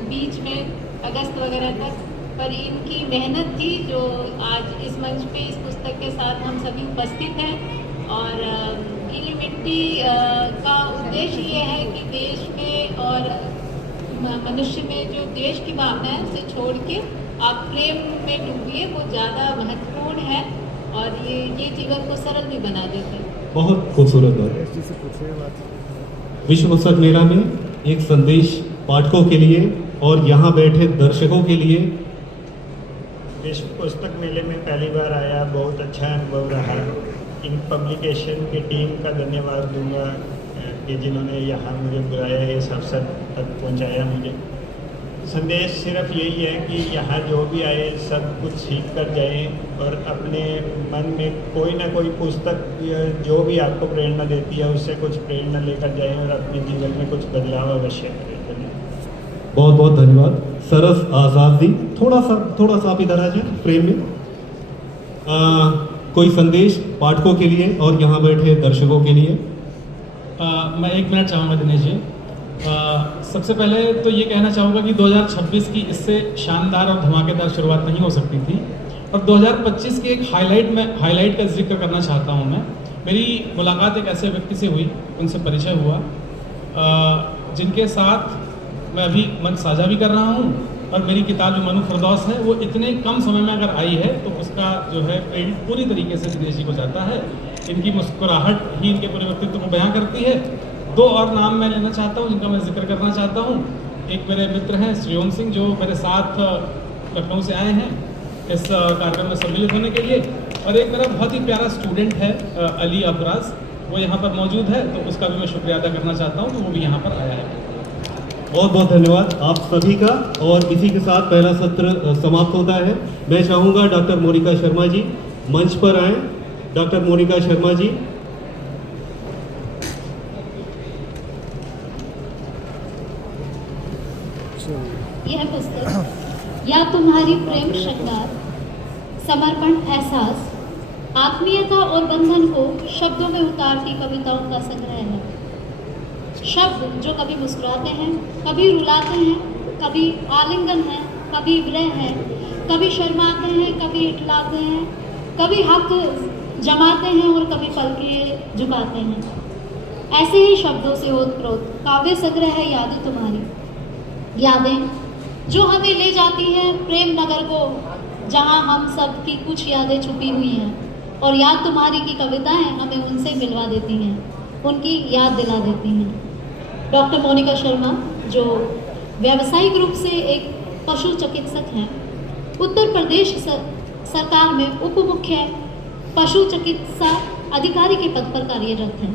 बीच में अगस्त वगैरह तक, पर इनकी मेहनत थी जो आज इस मंच पे इस पुस्तक के साथ हम सभी उपस्थित हैं। और एलिमेंट्री का उद्देश्य ये है कि देश में और मनुष्य में जो देश की भावना है उसे छोड़ के आप प्रेम में डूबिए, वो ज़्यादा महत्वपूर्ण है और ये जीवन को सरल भी बना देते हैं। बहुत खूबसूरत बात। विश्व पुस्तक मेला में एक संदेश पाठकों के लिए और यहाँ बैठे दर्शकों के लिए। विश्व पुस्तक मेले में पहली बार आया, बहुत अच्छा अनुभव रहा। इन पब्लिकेशन की टीम का धन्यवाद दूंगा कि जिन्होंने यहाँ मुझे बुलाया, इस अवसर तक पहुँचाया मुझे। संदेश सिर्फ यही है कि यहाँ जो भी आए सब कुछ सीख कर जाएँ और अपने मन में कोई ना कोई पुस्तक जो भी आपको प्रेरणा देती है उससे कुछ प्रेरणा लेकर जाएँ और अपने जीवन में कुछ बदलाव अवश्य करें। बहुत बहुत धन्यवाद। सरस आज़ाद जी, थोड़ा सा आप इधर आ जाए फ्रेम में। कोई संदेश पाठकों के लिए और यहाँ बैठे दर्शकों के लिए। मैं 1 मिनट चाहूँगा दिनेश जी। सबसे पहले तो ये कहना चाहूँगा कि 2026 की इससे शानदार और धमाकेदार शुरुआत नहीं हो सकती थी और 2025 के एक हाईलाइट का जिक्र करना चाहता हूँ मैं। मेरी मुलाकात एक ऐसे व्यक्ति से हुई, उनसे परिचय हुआ जिनके साथ मैं अभी मंच साझा भी कर रहा हूँ और मेरी किताब जो मनु फिरदौस है वो इतने कम समय में अगर आई है तो उसका जो है क्रेडिट पूरी तरीके से दिनेश जी को जाता है। इनकी मुस्कुराहट ही इनके पूरे व्यक्तित्व को बयां करती है। 2 और नाम मैं लेना चाहता हूँ जिनका मैं जिक्र करना चाहता हूँ। एक मेरे मित्र हैं श्रीओम सिंह जो मेरे साथ लखनऊ से आए हैं इस कार्यक्रम में सम्मिलित होने के लिए, और एक मेरा बहुत ही प्यारा स्टूडेंट है अली अफराज, वो यहाँ पर मौजूद है, तो उसका भी मैं शुक्रिया अदा करना चाहता हूँ कि वो भी यहाँ पर आया है। बहुत बहुत धन्यवाद आप सभी का। और इसी के साथ पहला सत्र समाप्त होता है। मैं चाहूँगा डॉक्टर मोनिका शर्मा जी मंच पर आएँ। डॉक्टर मोनिका शर्मा जी। यह पुस्तक या तुम्हारी प्रेम श्रृंगार, समर्पण, एहसास, आत्मीयता और बंधन को शब्दों में उतारती कविताओं का संग्रह है। शब्द जो कभी मुस्कुराते हैं, कभी रुलाते हैं, कभी आलिंगन है, कभी विरह है, कभी शर्माते हैं, कभी इटलाते हैं, कभी हाथ जमाते हैं और कभी पलकें झुकाते हैं। ऐसे ही शब्दों से ओतप्रोत काव्य संग्रह है यादें तुम्हारी। यादें जो हमें ले जाती हैं प्रेम नगर को, जहां हम सब की कुछ यादें छुपी हुई हैं, और याद तुम्हारी की कविताएं हमें उनसे मिलवा देती हैं, उनकी याद दिला देती हैं। डॉक्टर मोनिका शर्मा जो व्यावसायिक रूप से एक पशु चिकित्सक हैं, उत्तर प्रदेश सरकार में उप मुख्य पशु चिकित्सा अधिकारी के पद पर कार्यरत हैं।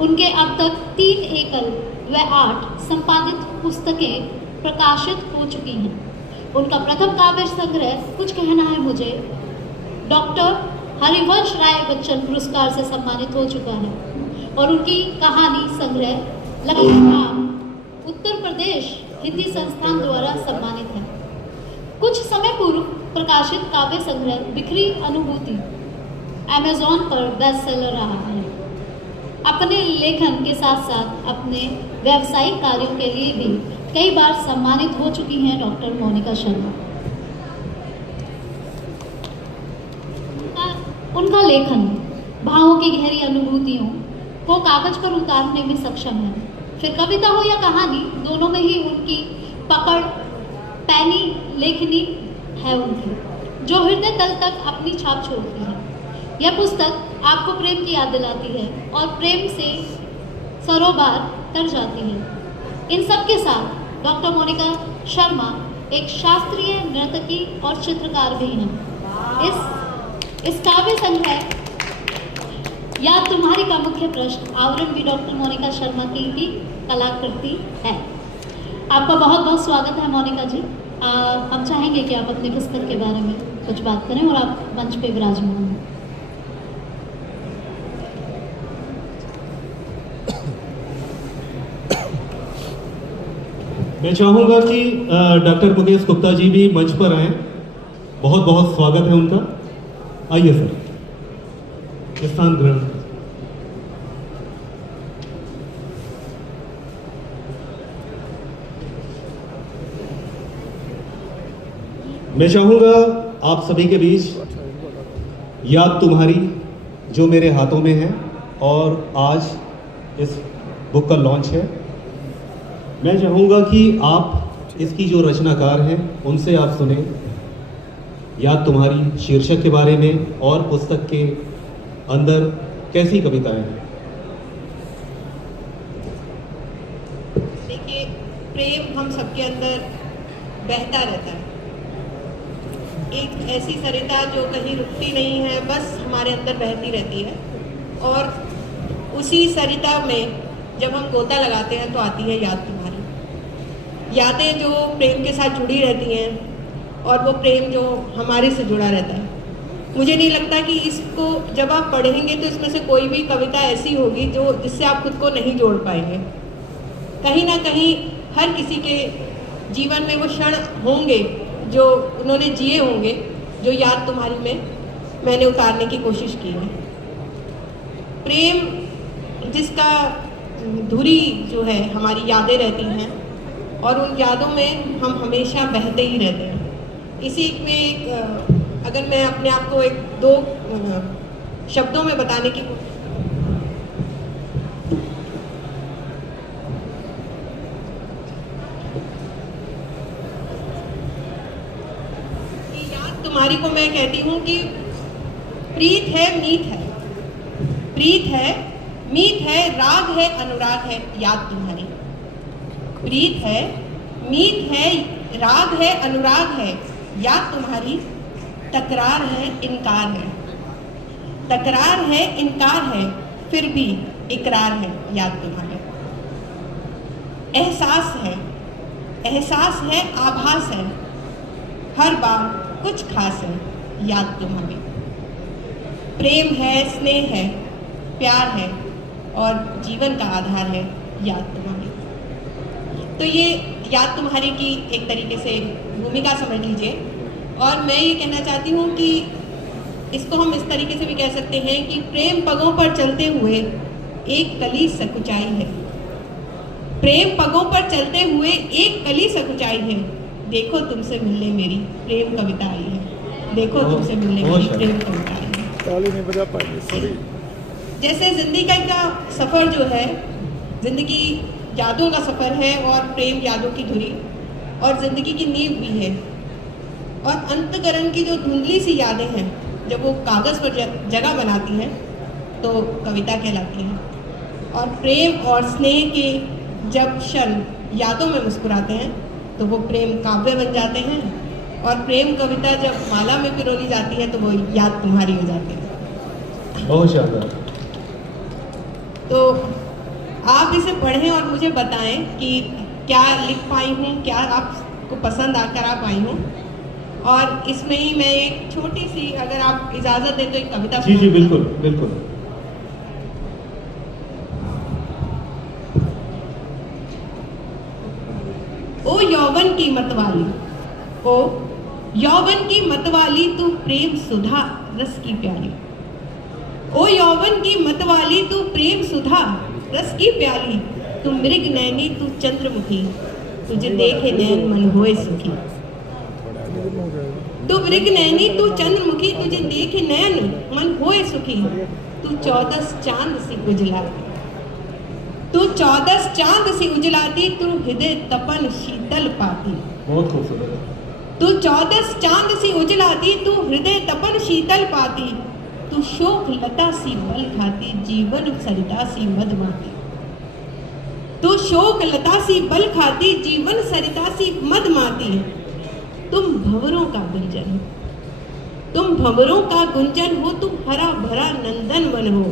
उनके अब तक 3 एकल व 8 संपादित पुस्तकें प्रकाशित हो चुकी हैं। उनका प्रथम काव्य संग्रह कुछ कहना है मुझे डॉक्टर हरिवंश राय बच्चन पुरस्कार से सम्मानित हो चुका है, और उनकी कहानी संग्रह लगातार उत्तर प्रदेश हिंदी संस्थान द्वारा सम्मानित है। कुछ समय पूर्व प्रकाशित काव्य संग्रह बिखरी अनुभूति अमेज़न पर बेस्ट सेलर रहा है। अपने लेखन के साथ साथ अपने व्यावसायिक कार्यों के लिए भी कई बार सम्मानित हो चुकी हैं डॉक्टर मोनिका शर्मा। उनका लेखन भावों की गहरी अनुभूतियों को कागज पर उतारने में सक्षम है। फिर कविता हो या कहानी, दोनों में ही उनकी पकड़ पैनी लेखनी है उनकी, जो हृदय तल तक अपनी छाप छोड़ती है। यह पुस्तक आपको प्रेम की याद दिलाती है और प्रेम से सरोबार कर जाती है। इन सब के साथ डॉक्टर मोनिका शर्मा एक शास्त्रीय नर्तकी और चित्रकार भी हैं। इस काव्य संग्रह याद तुम्हारी का मुख्य प्रश्न आवरण भी डॉक्टर मोनिका शर्मा की ही कलाकृति है। आपका बहुत बहुत स्वागत है मोनिका जी। हम चाहेंगे कि आप अपनी पुस्तक के बारे में कुछ बात करें और आप मंच पे विराजमान हैं। मैं चाहूँगा कि डॉक्टर मुकेश गुप्ता जी भी मंच पर आएं। बहुत बहुत स्वागत है उनका। आइए सर, स्थान ग्रहण। मैं चाहूँगा आप सभी के बीच याद तुम्हारी जो मेरे हाथों में है और आज इस बुक का लॉन्च है। मैं चाहूँगा कि आप इसकी जो रचनाकार हैं उनसे आप सुने याद तुम्हारी शीर्षक के बारे में और पुस्तक के अंदर कैसी कविताएं हैं। देखिए, प्रेम हम सबके अंदर बहता रहता है, एक ऐसी सरिता जो कहीं रुकती नहीं है, बस हमारे अंदर बहती रहती है। और उसी सरिता में जब हम गोता लगाते हैं तो आती है याद तुम्हारी। यादें जो प्रेम के साथ जुड़ी रहती हैं और वो प्रेम जो हमारे से जुड़ा रहता है। मुझे नहीं लगता कि इसको जब आप पढ़ेंगे तो इसमें से कोई भी कविता ऐसी होगी जो जिससे आप खुद को नहीं जोड़ पाएंगे। कहीं ना कहीं हर किसी के जीवन में वो क्षण होंगे जो उन्होंने जिए होंगे, जो याद तुम्हारी में मैंने उतारने की कोशिश की है। प्रेम जिसका धुरी जो है हमारी यादें रहती हैं और उन यादों में हम हमेशा बहते ही रहते हैं। इसी में एक अगर मैं अपने आप को एक दो शब्दों में बताने की याद तुम्हारी को मैं कहती हूँ कि प्रीत है मीत है, प्रीत है मीत है, राग है अनुराग है याद तुम्हारी। प्रीत है मीत है, राग है अनुराग है याद तुम्हारी। तकरार है इनकार है, तकरार है इनकार है, फिर भी इकरार है याद तुम्हारी। एहसास है, एहसास है आभास है, हर बार कुछ खास है याद तुम्हारी। प्रेम है स्नेह है प्यार है और जीवन का आधार है याद तुम्हारी। तो ये याद तुम्हारी की एक तरीके से भूमिका समझ लीजिए। और मैं ये कहना चाहती हूँ कि इसको हम इस तरीके से भी कह सकते हैं कि प्रेम पगों पर चलते हुए एक कली सकुचाई है। प्रेम पगों पर चलते हुए एक कली सकुचाई है, देखो तुमसे मिलने मेरी प्रेम कविता आई है। देखो तुमसे मिलने मेरी प्रेम कविता आई है। ताली नहीं बजा पाएंगे, सॉरी। जैसे जिंदगी का सफ़र जो है, जिंदगी यादों का सफ़र है और प्रेम यादों की धुरी और ज़िंदगी की नींव भी है। और अंतकरण की जो धुंधली सी यादें हैं जब वो कागज़ पर जगह बनाती हैं तो कविता कहलाती हैं। और प्रेम और स्नेह के जब क्षण यादों में मुस्कुराते हैं तो वो प्रेम काव्य बन जाते हैं। और प्रेम कविता जब माला में पिरोली जाती है तो वो याद तुम्हारी हो जाती है। बहुत शानदार। तो आप इसे पढ़ें और मुझे बताएं कि क्या लिख पाई हूँ, क्या आपको पसंद आकर आ पाई हूँ। और इसमें ही मैं एक छोटी सी, अगर आप इजाज़त दें तो एक कविता। जी जी बिल्कुल बिल्कुल। ओ यौवन की मतवाली, ओ यौवन की मतवाली तू प्रेम सुधा रस की प्याली। ओ यौवन की मतवाली तू प्रेम सुधा रस की प्याली। तू मृग नैनी तू चंद्रमुखी, तुझे देखे नैन मन होए सुखी। तू मृग नैनी तू चंद्रमुखी, तुझे देखे नैन मन होए सुखी। तू 14 चांद सी उजलाती, तू 14 चांद सी उजलाती, तू हृदय तपन शीतल पाती। बहुत खूबसूरत। तू 14 चांद सी उजलाती, तू हृदय तपन शीतल पाती। तू शोक लता सी बल खाती, जीवन सरिता सी मधुमाती। तू शोक लता सी बल खाती, जीवन सरिता सी मधुमाती। तुम भंवरों का गुंजन, तुम भंवरों का गुंजन हो, तुम हरा भरा नंदन वन हो।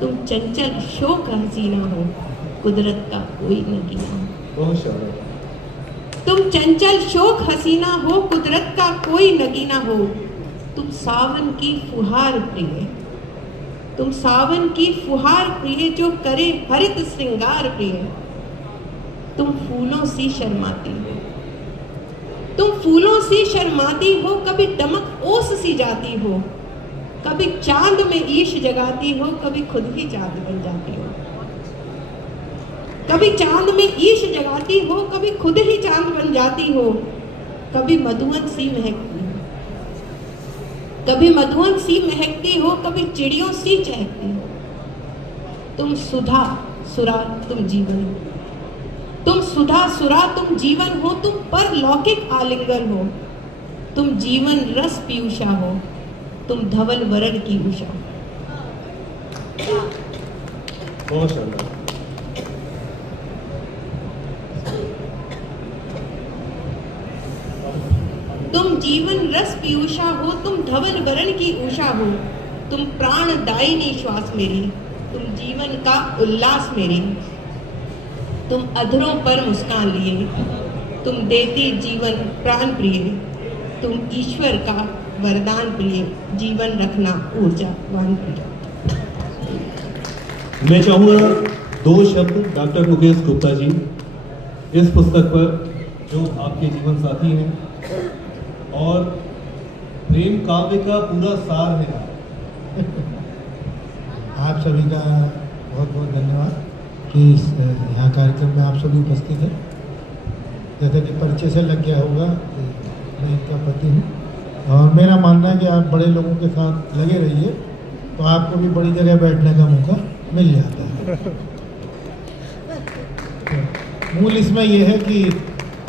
तुम चंचल शोक हसीना हो, कुदरत का कोई नगीना हो। बहुत शानदार। तुम चंचल शोक हसीना हो, कुदरत का कोई नगीना हो। तुम सावन की फुहार प्रिय, तुम सावन की फुहार प्रिय, जो करे हरित श्रृंगार प्रिय। तुम फूलों सी शर्माती हो, तुम फूलों सी शर्माती हो, कभी दमक ओस सी जाती हो। कभी चांद में ईश जगाती हो, कभी खुद ही चांद बन जाती हो। कभी चांद में ईश जगाती हो, कभी खुद ही चांद बन जाती हो। कभी मधुवन सी महकती हो, कभी मधुवन सी महकती हो, कभी चिड़ियों सी चहकती हो। तुम सुधा सुरा तुम जीवन हो, तुम सुधा सुरा तुम जीवन हो, तुम परलौकिक आलिंगन हो, तुम जीवन रस पीयूषा हो, तुम धवल वरण की उषा हो। बहुत शानदार। तुम जीवन रस पीयूषा हो, तुम धवल वरण की उषा हो, तुम प्राणदायिनी श्वास मेरी, तुम जीवन का उल्लास मेरी, तुम अधरों पर मुस्कान लिए, तुम देती जीवन प्राण प्रिय, तुम ईश्वर का वरदान प्रिय, जीवन रखना ऊर्जावान प्रिय। मैं चाहूँगा 2 शब्द डॉक्टर मुकेश गुप्ता जी इस पुस्तक पर, जो आपके जीवन साथी हैं और प्रेम काव्य का पूरा सार है। आप सभी का बहुत बहुत धन्यवाद कि यहाँ कार्यक्रम में आप सभी उपस्थित हैं। जैसे कि परिचय से लग गया होगा कि मैं इनका पति हूँ और मेरा मानना है कि आप बड़े लोगों के साथ लगे रहिए तो आपको भी बड़ी जगह बैठने का मौका मिल जाता है। तो मूल इसमें यह है कि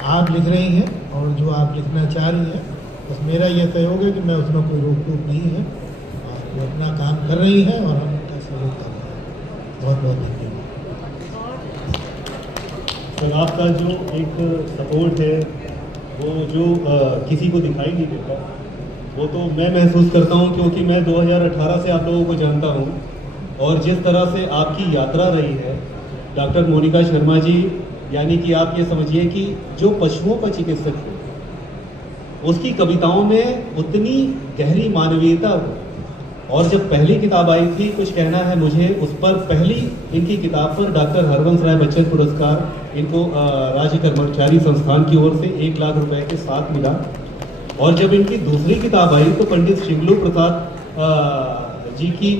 आप लिख रही हैं और जो आप लिखना चाह रही हैं, बस मेरा यह सहयोग है कि मैं उसमें कोई रोक टोक नहीं है और वो अपना काम कर रही हैं और हम उनका सहयोग कर रहे हैं। बहुत बहुत धन्यवाद। सर, आपका जो एक सपोर्ट है वो जो किसी को दिखाई नहीं देता, वो तो मैं महसूस करता हूँ, क्योंकि मैं 2018 से आप लोगों को जानता हूँ और जिस तरह से आपकी यात्रा रही है, डॉक्टर मोनिका शर्मा जी, यानी कि आप ये समझिए कि जो पशुओं का चिकित्सक है, उसकी कविताओं में उतनी गहरी मानवीयता हो। और जब पहली किताब आई थी कुछ कहना है मुझे, उस पर पहली इनकी किताब पर डॉक्टर हरवंश राय बच्चन पुरस्कार इनको राज्य कर्मचारी संस्थान की ओर से 1 लाख रुपए के साथ मिला। और जब इनकी दूसरी किताब आई तो पंडित शिंगलू प्रसाद जी की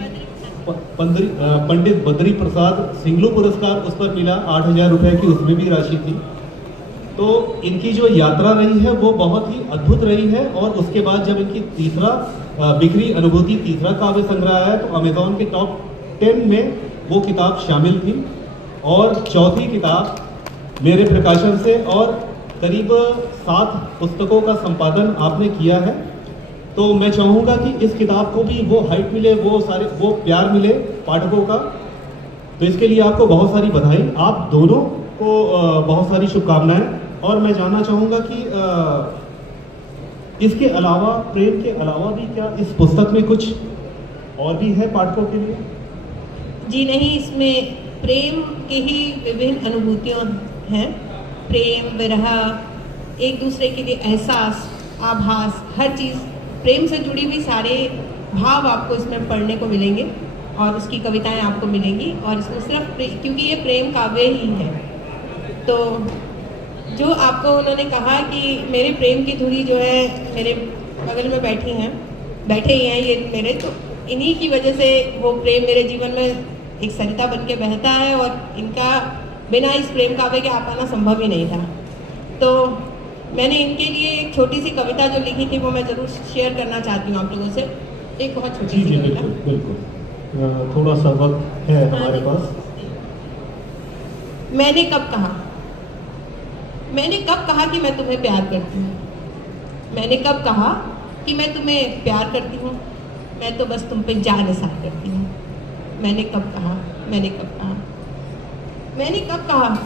पंडित बद्री प्रसाद सिंगलू पुरस्कार उस पर मिला, 8,000 रुपए की उसमें भी राशि थी। तो इनकी जो यात्रा रही है वो बहुत ही अद्भुत रही है। और उसके बाद जब इनकी तीसरा बिखरी अनुभूति तीसरा काव्य संग्रह आया तो अमेज़ॉन के टॉप 10 में वो किताब शामिल थी। और चौथी किताब मेरे प्रकाशन से और करीब 7 पुस्तकों का संपादन आपने किया है। तो मैं चाहूँगा कि इस किताब को भी वो हाइट मिले, वो प्यार मिले पाठकों का। तो इसके लिए आपको बहुत सारी बधाई, आप दोनों को बहुत सारी शुभकामनाएं। और मैं जानना चाहूँगा कि इसके अलावा, प्रेम के अलावा भी क्या इस पुस्तक में कुछ और भी है पाठकों के लिए? जी नहीं, इसमें प्रेम की ही विभिन्न अनुभूतियाँ हैं। प्रेम, विरह, एक दूसरे के लिए एहसास, आभास, हर चीज़ प्रेम से जुड़ी हुई सारे भाव आपको इसमें पढ़ने को मिलेंगे और उसकी कविताएं आपको मिलेंगी। और इसमें सिर्फ क्योंकि ये प्रेम काव्य ही है, तो जो आपको उन्होंने कहा कि मेरे प्रेम की धुरी जो है मेरे बगल में बैठे ही हैं ये मेरे, तो इन्हीं की वजह से वो प्रेम मेरे जीवन में एक सरिता बन के बहता है और इनका बिना इस प्रेम काव्य के आ पाना संभव ही नहीं था। तो मैंने इनके लिए एक छोटी सी कविता जो लिखी थी वो मैं ज़रूर शेयर करना चाहती हूँ आप लोगों से। एक बहुत छोटी सी कविता। बिल्कुल, थोड़ा सा वक्त है हमारे पास। मैंने कब कहा कि मैं तुम्हें प्यार करती हूँ। मैंने कब कहा कि मैं तुम्हें प्यार करती हूँ। मैं तो बस तुम पे जान निसार करती हूँ। मैंने कब कहा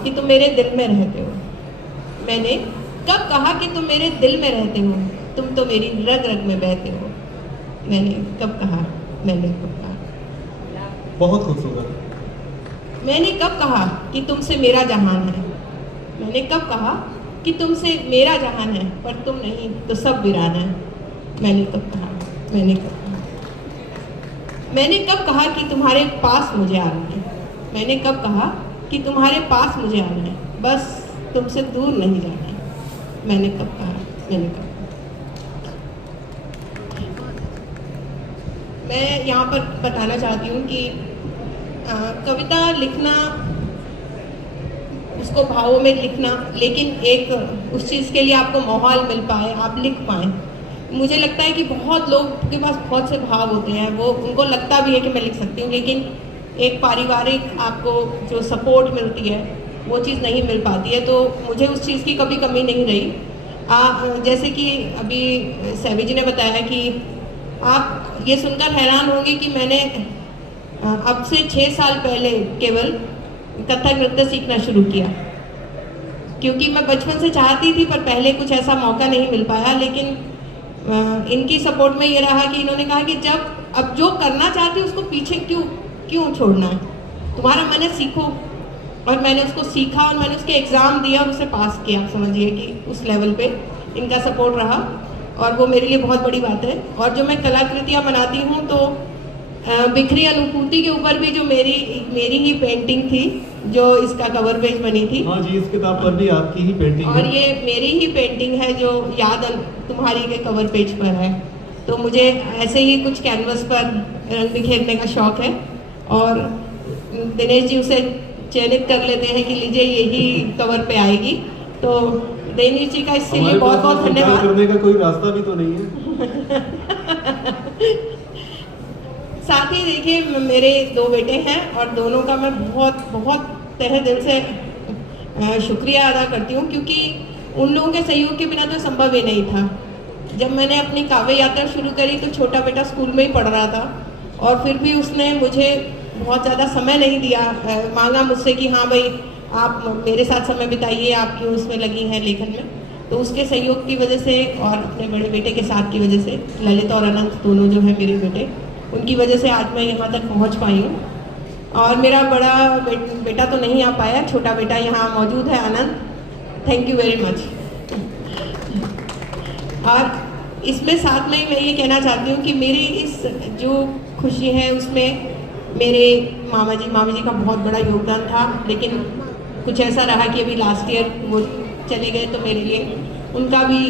कि तुम मेरे दिल में रहते हो। मैंने कब कहा कि तुम मेरे दिल में रहते हो। तुम तो मेरी रग रग में बहते हो। मैंने कब कहा। बहुत खूबसूरत। मैंने कब कहा कि तुमसे मेरा जहान है। मैंने कब कहा कि तुमसे मेरा जहान है, पर तुम नहीं तो सब वीरान है। मैंने कब कहा। मैंने कब कहा कि तुम्हारे पास मुझे आना है। मैंने कब कहा कि तुम्हारे पास मुझे आना है, बस तुमसे दूर नहीं जाना है। मैंने कब कहा। मैं यहाँ पर बताना चाहती हूँ कि कविता लिखना, उसको भावों में लिखना, लेकिन एक उस चीज़ के लिए आपको माहौल मिल पाए, आप लिख पाएँ, मुझे लगता है कि बहुत लोग के पास बहुत से भाव होते हैं, वो उनको लगता भी है कि मैं लिख सकती हूँ, लेकिन एक पारिवारिक आपको जो सपोर्ट मिलती है वो चीज़ नहीं मिल पाती है। तो मुझे उस चीज़ की कभी कमी नहीं रही। जैसे कि अभी सैवी जी ने बताया कि आप ये सुनकर हैरान होंगे कि मैंने अब से 6 साल पहले केवल कथक नृत्य सीखना शुरू किया, क्योंकि मैं बचपन से चाहती थी पर पहले कुछ ऐसा मौका नहीं मिल पाया। लेकिन इनकी सपोर्ट में ये रहा कि इन्होंने कहा कि जब अब जो करना चाहती है उसको पीछे क्यों छोड़ना है, तुम्हारा मन है सीखो। और मैंने उसको सीखा और मैंने उसके एग्ज़ाम दिया और उसे पास किया। समझिए कि उस लेवल पे इनका सपोर्ट रहा और वो मेरे लिए बहुत बड़ी बात है। और जो मैं कलाकृतियाँ बनाती हूँ तो बिखरी अनुभूति के ऊपर भी जो मेरी ही पेंटिंग थी जो इसका कवर पेज बनी थी। हाँ जी, इस किताब पर भी आपकी ही पेंटिंग और है। ये मेरी ही पेंटिंग है जो याद तुम्हारी के कवर पेज पर है। तो मुझे ऐसे ही कुछ कैनवस पर रंग बिखेरने का शौक है और दिनेश जी उसे चयनित कर लेते हैं कि लीजिए यही कवर पे आएगी। तो दिनेश जी का इसके लिए बहुत बहुत धन्यवाद। करने का कोई रास्ता भी तो नहीं है। साथ ही देखिए मेरे 2 बेटे हैं और दोनों का मैं बहुत बहुत तहे दिल से शुक्रिया अदा करती हूँ, क्योंकि उन लोगों के सहयोग के बिना तो संभव ही नहीं था। जब मैंने अपनी काव्य यात्रा शुरू करी तो छोटा बेटा स्कूल में ही पढ़ रहा था और फिर भी उसने मुझे बहुत ज़्यादा समय नहीं दिया। मांगा मुझसे कि हाँ भाई आप मेरे साथ समय बिताइए, आप क्यों उसमें लगी हैं लेखन में। तो उसके सहयोग की वजह से और अपने बड़े बेटे के साथ की वजह से, ललित और अनंत दोनों जो है मेरे बेटे, उनकी वजह से आज मैं यहाँ तक पहुँच पाई हूँ। और मेरा बड़ा बेटा तो नहीं आ पाया, छोटा बेटा यहाँ मौजूद है Anand. Thank you very much. और इसमें साथ में मैं ये कहना चाहती हूँ कि मेरी इस जो खुशी है उसमें मेरे मामा जी का बहुत बड़ा योगदान था। लेकिन कुछ ऐसा रहा कि अभी लास्ट ईयर वो चले गए, तो मेरे लिए उनका भी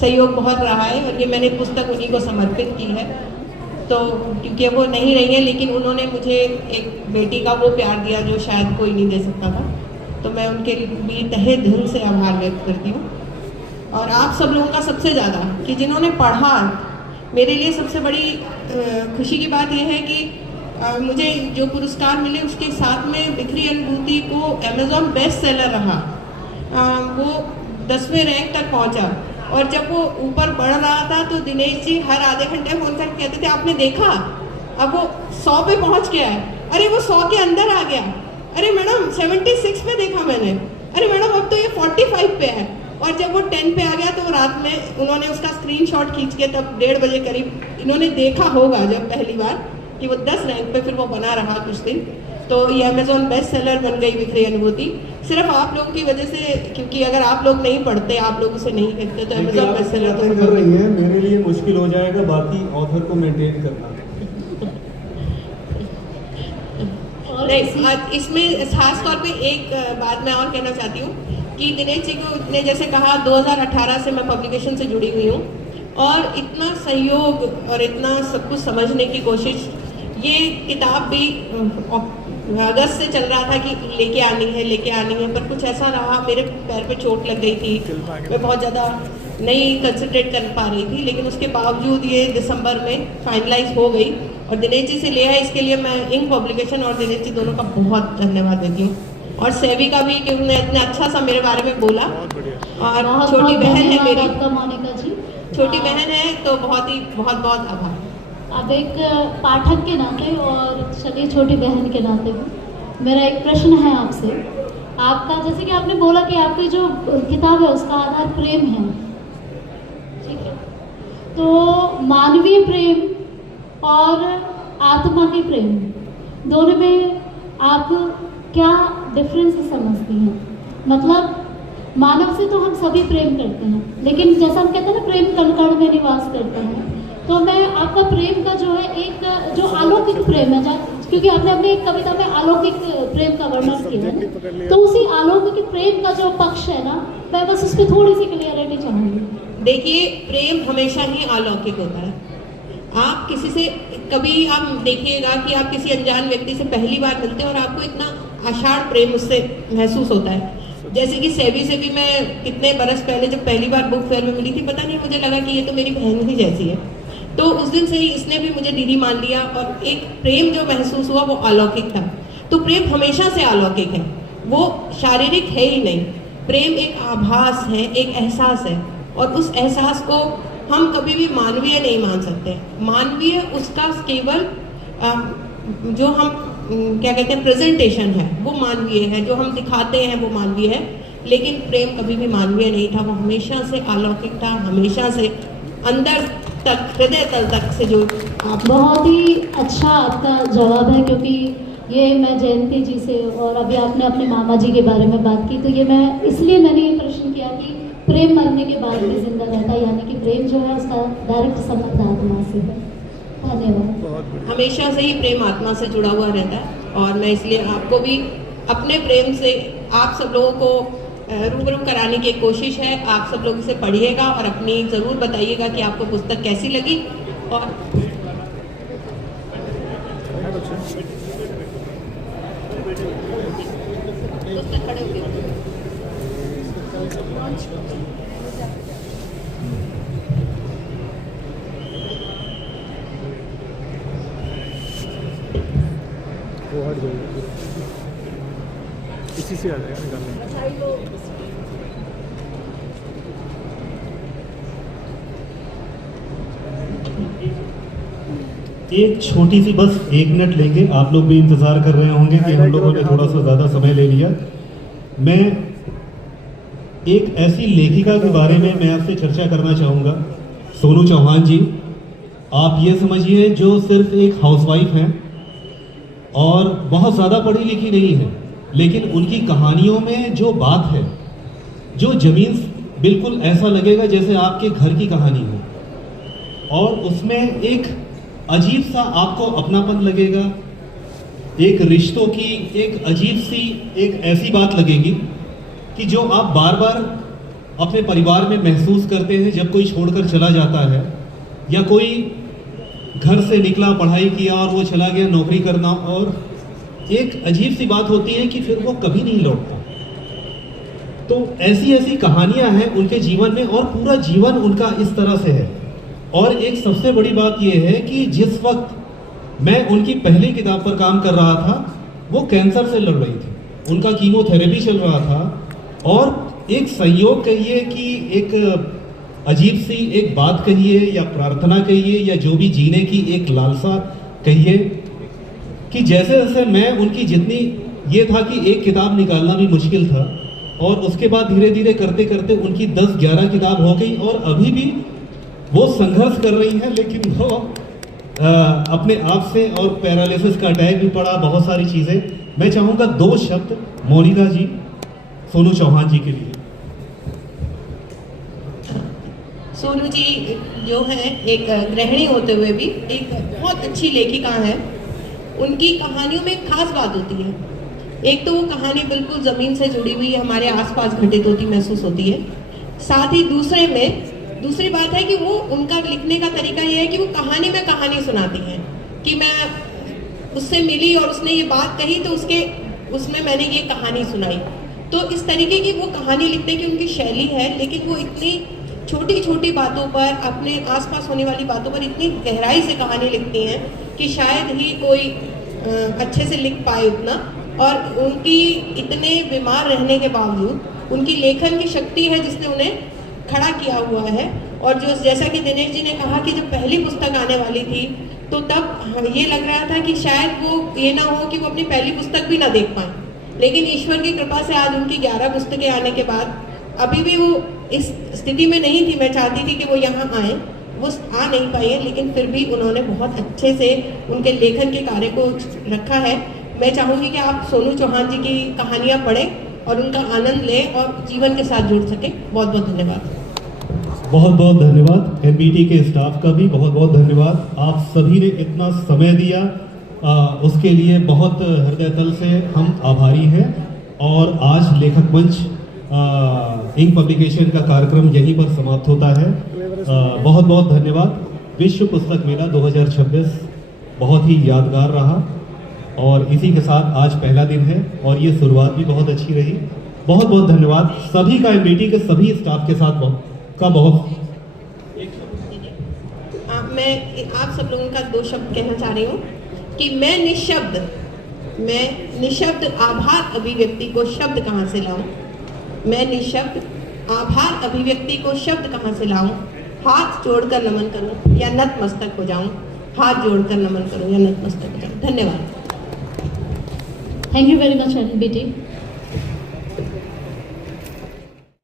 सहयोग बहुत रहा है और ये मैंने पुस्तक उन्हीं को समर्पित की है। तो क्योंकि वो नहीं रही है, लेकिन उन्होंने मुझे एक बेटी का वो प्यार दिया जो शायद कोई नहीं दे सकता था। तो मैं उनके भी तहे दिल से आभार व्यक्त करती हूँ। और आप सब लोगों का सबसे ज़्यादा कि जिन्होंने पढ़ा, मेरे लिए सबसे बड़ी खुशी की बात यह है कि मुझे जो पुरस्कार मिले उसके साथ में बिखरी अनुभूति को अमेज़ॉन बेस्ट सेलर रहा। वो 10वें रैंक तक पहुंचा और जब वो ऊपर बढ़ रहा था तो दिनेश जी हर आधे घंटे फोन करके कहते थे आपने देखा, अब वो 100 पे पहुंच गया है। अरे वो 100 के अंदर आ गया। अरे मैडम 76 पे देखा मैंने। अरे मैडम अब तो ये 45 पे है। और जब वो 10 पे आ गया तो रात में उन्होंने उसका स्क्रीनशॉट खींच के तब 1:30 बजे करीब इन्होंने देखा होगा जब पहली बार कि वो 10 रैंक पे फिर वो बना रहा कुछ दिन। तो ये अमेज़ॉन बेस्ट सेलर बन गई बिखरी अनुभूति सिर्फ आप लोगों की वजह से, क्योंकि अगर आप लोग नहीं पढ़ते, आप लोग उसे नहीं देखते तो अमेज़ॉन बेस्ट सेलर तो कर रही है। मेरे लिए मुश्किल हो जाएगा बाकी ऑथर को मेंटेन करना। नहीं, आज इसमें खास तौर पे एक बात मैं और कहना चाहती हूँ कि दिनेश जी को ने जैसे कहा 2018 से मैं पब्लिकेशन से जुड़ी हुई हूँ और इतना सहयोग और इतना सब कुछ समझने की कोशिश, ये किताब भी अगस्त से चल रहा था कि लेके आनी है, पर कुछ ऐसा रहा, मेरे पैर पे चोट लग गई थी, मैं बहुत ज़्यादा नहीं कंसंट्रेट कर पा रही थी। लेकिन उसके बावजूद ये दिसंबर में फाइनलाइज हो गई और दिनेश जी से ले आए। इसके लिए मैं इंक पब्लिकेशन और दिनेश जी दोनों का बहुत धन्यवाद देती हूँ। और सेवी का भी कि उन्होंने इतना अच्छा सा मेरे बारे में बोला। और छोटी बहन है मेरी, मोनिका जी, छोटी बहन है, तो बहुत बहुत आभार। अब एक पाठक के नाते और चलिए छोटी बहन के नाते भी मेरा एक प्रश्न है आपसे। आपका जैसे कि आपने बोला कि आपकी जो किताब है उसका आधार प्रेम है, ठीक है, तो मानवीय प्रेम और आत्मा के प्रेम दोनों में आप क्या डिफरेंस समझती हैं? मतलब मानव से तो हम सभी प्रेम करते हैं, लेकिन जैसा हम कहते हैं ना प्रेम कण कण में निवास करते हैं, तो मैं आपका प्रेम का जो है एक जो अलौकिक प्रेम है, क्योंकि आपने अपनी एक कविता में अलौकिक प्रेम का वर्णन किया है, तो उसी अलौकिक प्रेम का जो पक्ष है ना, मैं बस उस पर थोड़ी सी क्लियरिटी चाहूँगी। देखिए, प्रेम हमेशा ही अलौकिक होता है। आप किसी से कभी आप देखिएगा कि आप किसी अनजान व्यक्ति से पहली बार मिलते हैं और आपको इतना आषाढ़ प्रेम उससे महसूस होता है। जैसे कि सेवी से भी मैं कितने बरस पहले जब पहली बार बुक फेयर में मिली थी, पता नहीं मुझे लगा कि ये तो मेरी बहन ही जैसी है। तो उस दिन से ही इसने भी मुझे दीदी मान लिया और एक प्रेम जो महसूस हुआ वो अलौकिक था। तो प्रेम हमेशा से अलौकिक है, वो शारीरिक है ही नहीं। प्रेम एक आभास है, एक एहसास है, और उस एहसास को हम कभी भी मानवीय नहीं मान सकते। मानवीय उसका केवल जो हम क्या कहते हैं प्रेजेंटेशन है वो मानवीय है, जो हम दिखाते हैं वो मानवीय है, लेकिन प्रेम कभी भी मानवीय नहीं था। वो हमेशा से अलौकिक था, हमेशा से अंदर तक, हृदय तल तक से जो आप। बहुत ही अच्छा आपका जवाब है, क्योंकि ये मैं जयंती जी से और अभी आपने अपने मामा जी के बारे में बात की, तो ये मैं इसलिए मैंने ये प्रश्न किया कि प्रेम मरने के बाद भी जिंदा रहता है, यानी कि प्रेम जो है उसका डायरेक्ट संबंध आत्मा से है। धन्यवाद। हमेशा से ही प्रेम आत्मा से जुड़ा हुआ रहता है, और मैं इसलिए आपको भी अपने प्रेम से आप सब लोगों को रूबरू कराने की कोशिश है। आप सब लोग इसे पढ़िएगा और अपनी ज़रूर बताइएगा कि आपको पुस्तक कैसी लगी। और खड़े हो गए। इसी से आ जाएगा निकालने। एक छोटी सी बस 1 मिनट लेंगे, आप लोग भी इंतजार कर रहे होंगे कि हम लोगों ने थोड़ा सा ज़्यादा समय ले लिया। मैं एक ऐसी लेखिका के बारे में मैं आपसे चर्चा करना चाहूँगा, सोनू चौहान जी। आप ये समझिए जो सिर्फ एक हाउसवाइफ हैं और बहुत ज़्यादा पढ़ी लिखी नहीं है, लेकिन उनकी कहानियों में जो बात है, जो ज़मीन बिल्कुल ऐसा लगेगा जैसे आपके घर की कहानी हो, और उसमें एक अजीब सा आपको अपनापन लगेगा, एक रिश्तों की एक अजीब सी एक ऐसी बात लगेगी कि जो आप बार बार अपने परिवार में महसूस करते हैं जब कोई छोड़कर चला जाता है, या कोई घर से निकला, पढ़ाई किया और वो चला गया नौकरी करना, और एक अजीब सी बात होती है कि फिर वो कभी नहीं लौटता। तो ऐसी ऐसी कहानियां हैं उनके जीवन में, और पूरा जीवन उनका इस तरह से है। और एक सबसे बड़ी बात यह है कि जिस वक्त मैं उनकी पहली किताब पर काम कर रहा था, वो कैंसर से लड़ रही थी, उनका कीमोथेरेपी चल रहा था, और एक संयोग कहिए कि एक अजीब सी एक बात कहिए या प्रार्थना कहिए या जो भी जीने की एक लालसा कहिए, कि जैसे जैसे मैं उनकी जितनी, ये था कि एक किताब निकालना भी मुश्किल था, और उसके बाद धीरे धीरे करते करते उनकी 10-11 किताब हो गई, और अभी भी वो संघर्ष कर रही हैं। लेकिन वो अपने आप से, और पैरालिसिस का अटैक भी पड़ा, बहुत सारी चीज़ें। मैं चाहूँगा 2 शब्द मोनिका जी, सोनू चौहान जी के लिए। सोनू जी जो है एक गृहिणी होते हुए भी एक बहुत अच्छी लेखिका है। उनकी कहानियों में एक खास बात होती है, एक तो वो कहानी बिल्कुल ज़मीन से जुड़ी हुई हमारे आसपास घटित होती महसूस होती है, साथ ही दूसरी बात है कि वो उनका लिखने का तरीका ये है कि वो कहानी में कहानी सुनाती हैं, कि मैं उससे मिली और उसने ये बात कही तो उसमें मैंने ये कहानी सुनाई। तो इस तरीके की वो कहानी लिखने की उनकी शैली है, लेकिन वो इतनी छोटी छोटी बातों पर, अपने आसपास होने वाली बातों पर इतनी गहराई से कहानी लिखती हैं कि शायद ही कोई अच्छे से लिख पाए उतना। और उनकी इतने बीमार रहने के बावजूद उनकी लेखन की शक्ति है जिसने उन्हें खड़ा किया हुआ है। और जो जैसा कि दिनेश जी ने कहा कि जब पहली पुस्तक आने वाली थी तो तब ये लग रहा था कि शायद वो ये ना हो कि वो अपनी पहली पुस्तक भी ना देख पाए, लेकिन ईश्वर की कृपा से आज उनकी 11 पुस्तकें आने के बाद अभी भी वो इस स्थिति में नहीं थी। मैं चाहती थी कि वो यहाँ आए, वो आ नहीं पाई है, लेकिन फिर भी उन्होंने बहुत अच्छे से उनके लेखन के कार्य को रखा है। मैं चाहूँगी कि आप सोनू चौहान जी की कहानियाँ पढ़ें और उनका आनंद लें और जीवन के साथ जुड़ सकें। बहुत बहुत धन्यवाद। बहुत बहुत धन्यवाद। एनबीटी के स्टाफ का भी बहुत बहुत धन्यवाद। आप सभी ने इतना समय दिया, उसके लिए बहुत हृदय तल से हम आभारी हैं। और आज लेखक मंच इंक पब्लिकेशन का कार्यक्रम यहीं पर समाप्त होता है। बहुत बहुत धन्यवाद। विश्व पुस्तक मेला 2026 बहुत ही यादगार रहा, और इसी के साथ आज पहला दिन है और ये शुरुआत भी बहुत अच्छी रही। बहुत बहुत धन्यवाद सभी का एमबीटी के सभी स्टाफ के साथ बहुत मैं आप सब लोगों का 2 शब्द कहना चाह रही हूँ कि मैं निशब्द आभार अभिव्यक्ति को शब्द कहाँ से लाऊं? मैं निशब्द आभार अभिव्यक्ति को शब्द कहाँ से लाऊं? हाथ जोड़कर नमन करूं या नतमस्तक हो जाऊं? हाथ जोड़कर नमन करूं या नतमस्तक हो जाऊं? धन्यवाद। थैंक यू वेरी मच बेटी।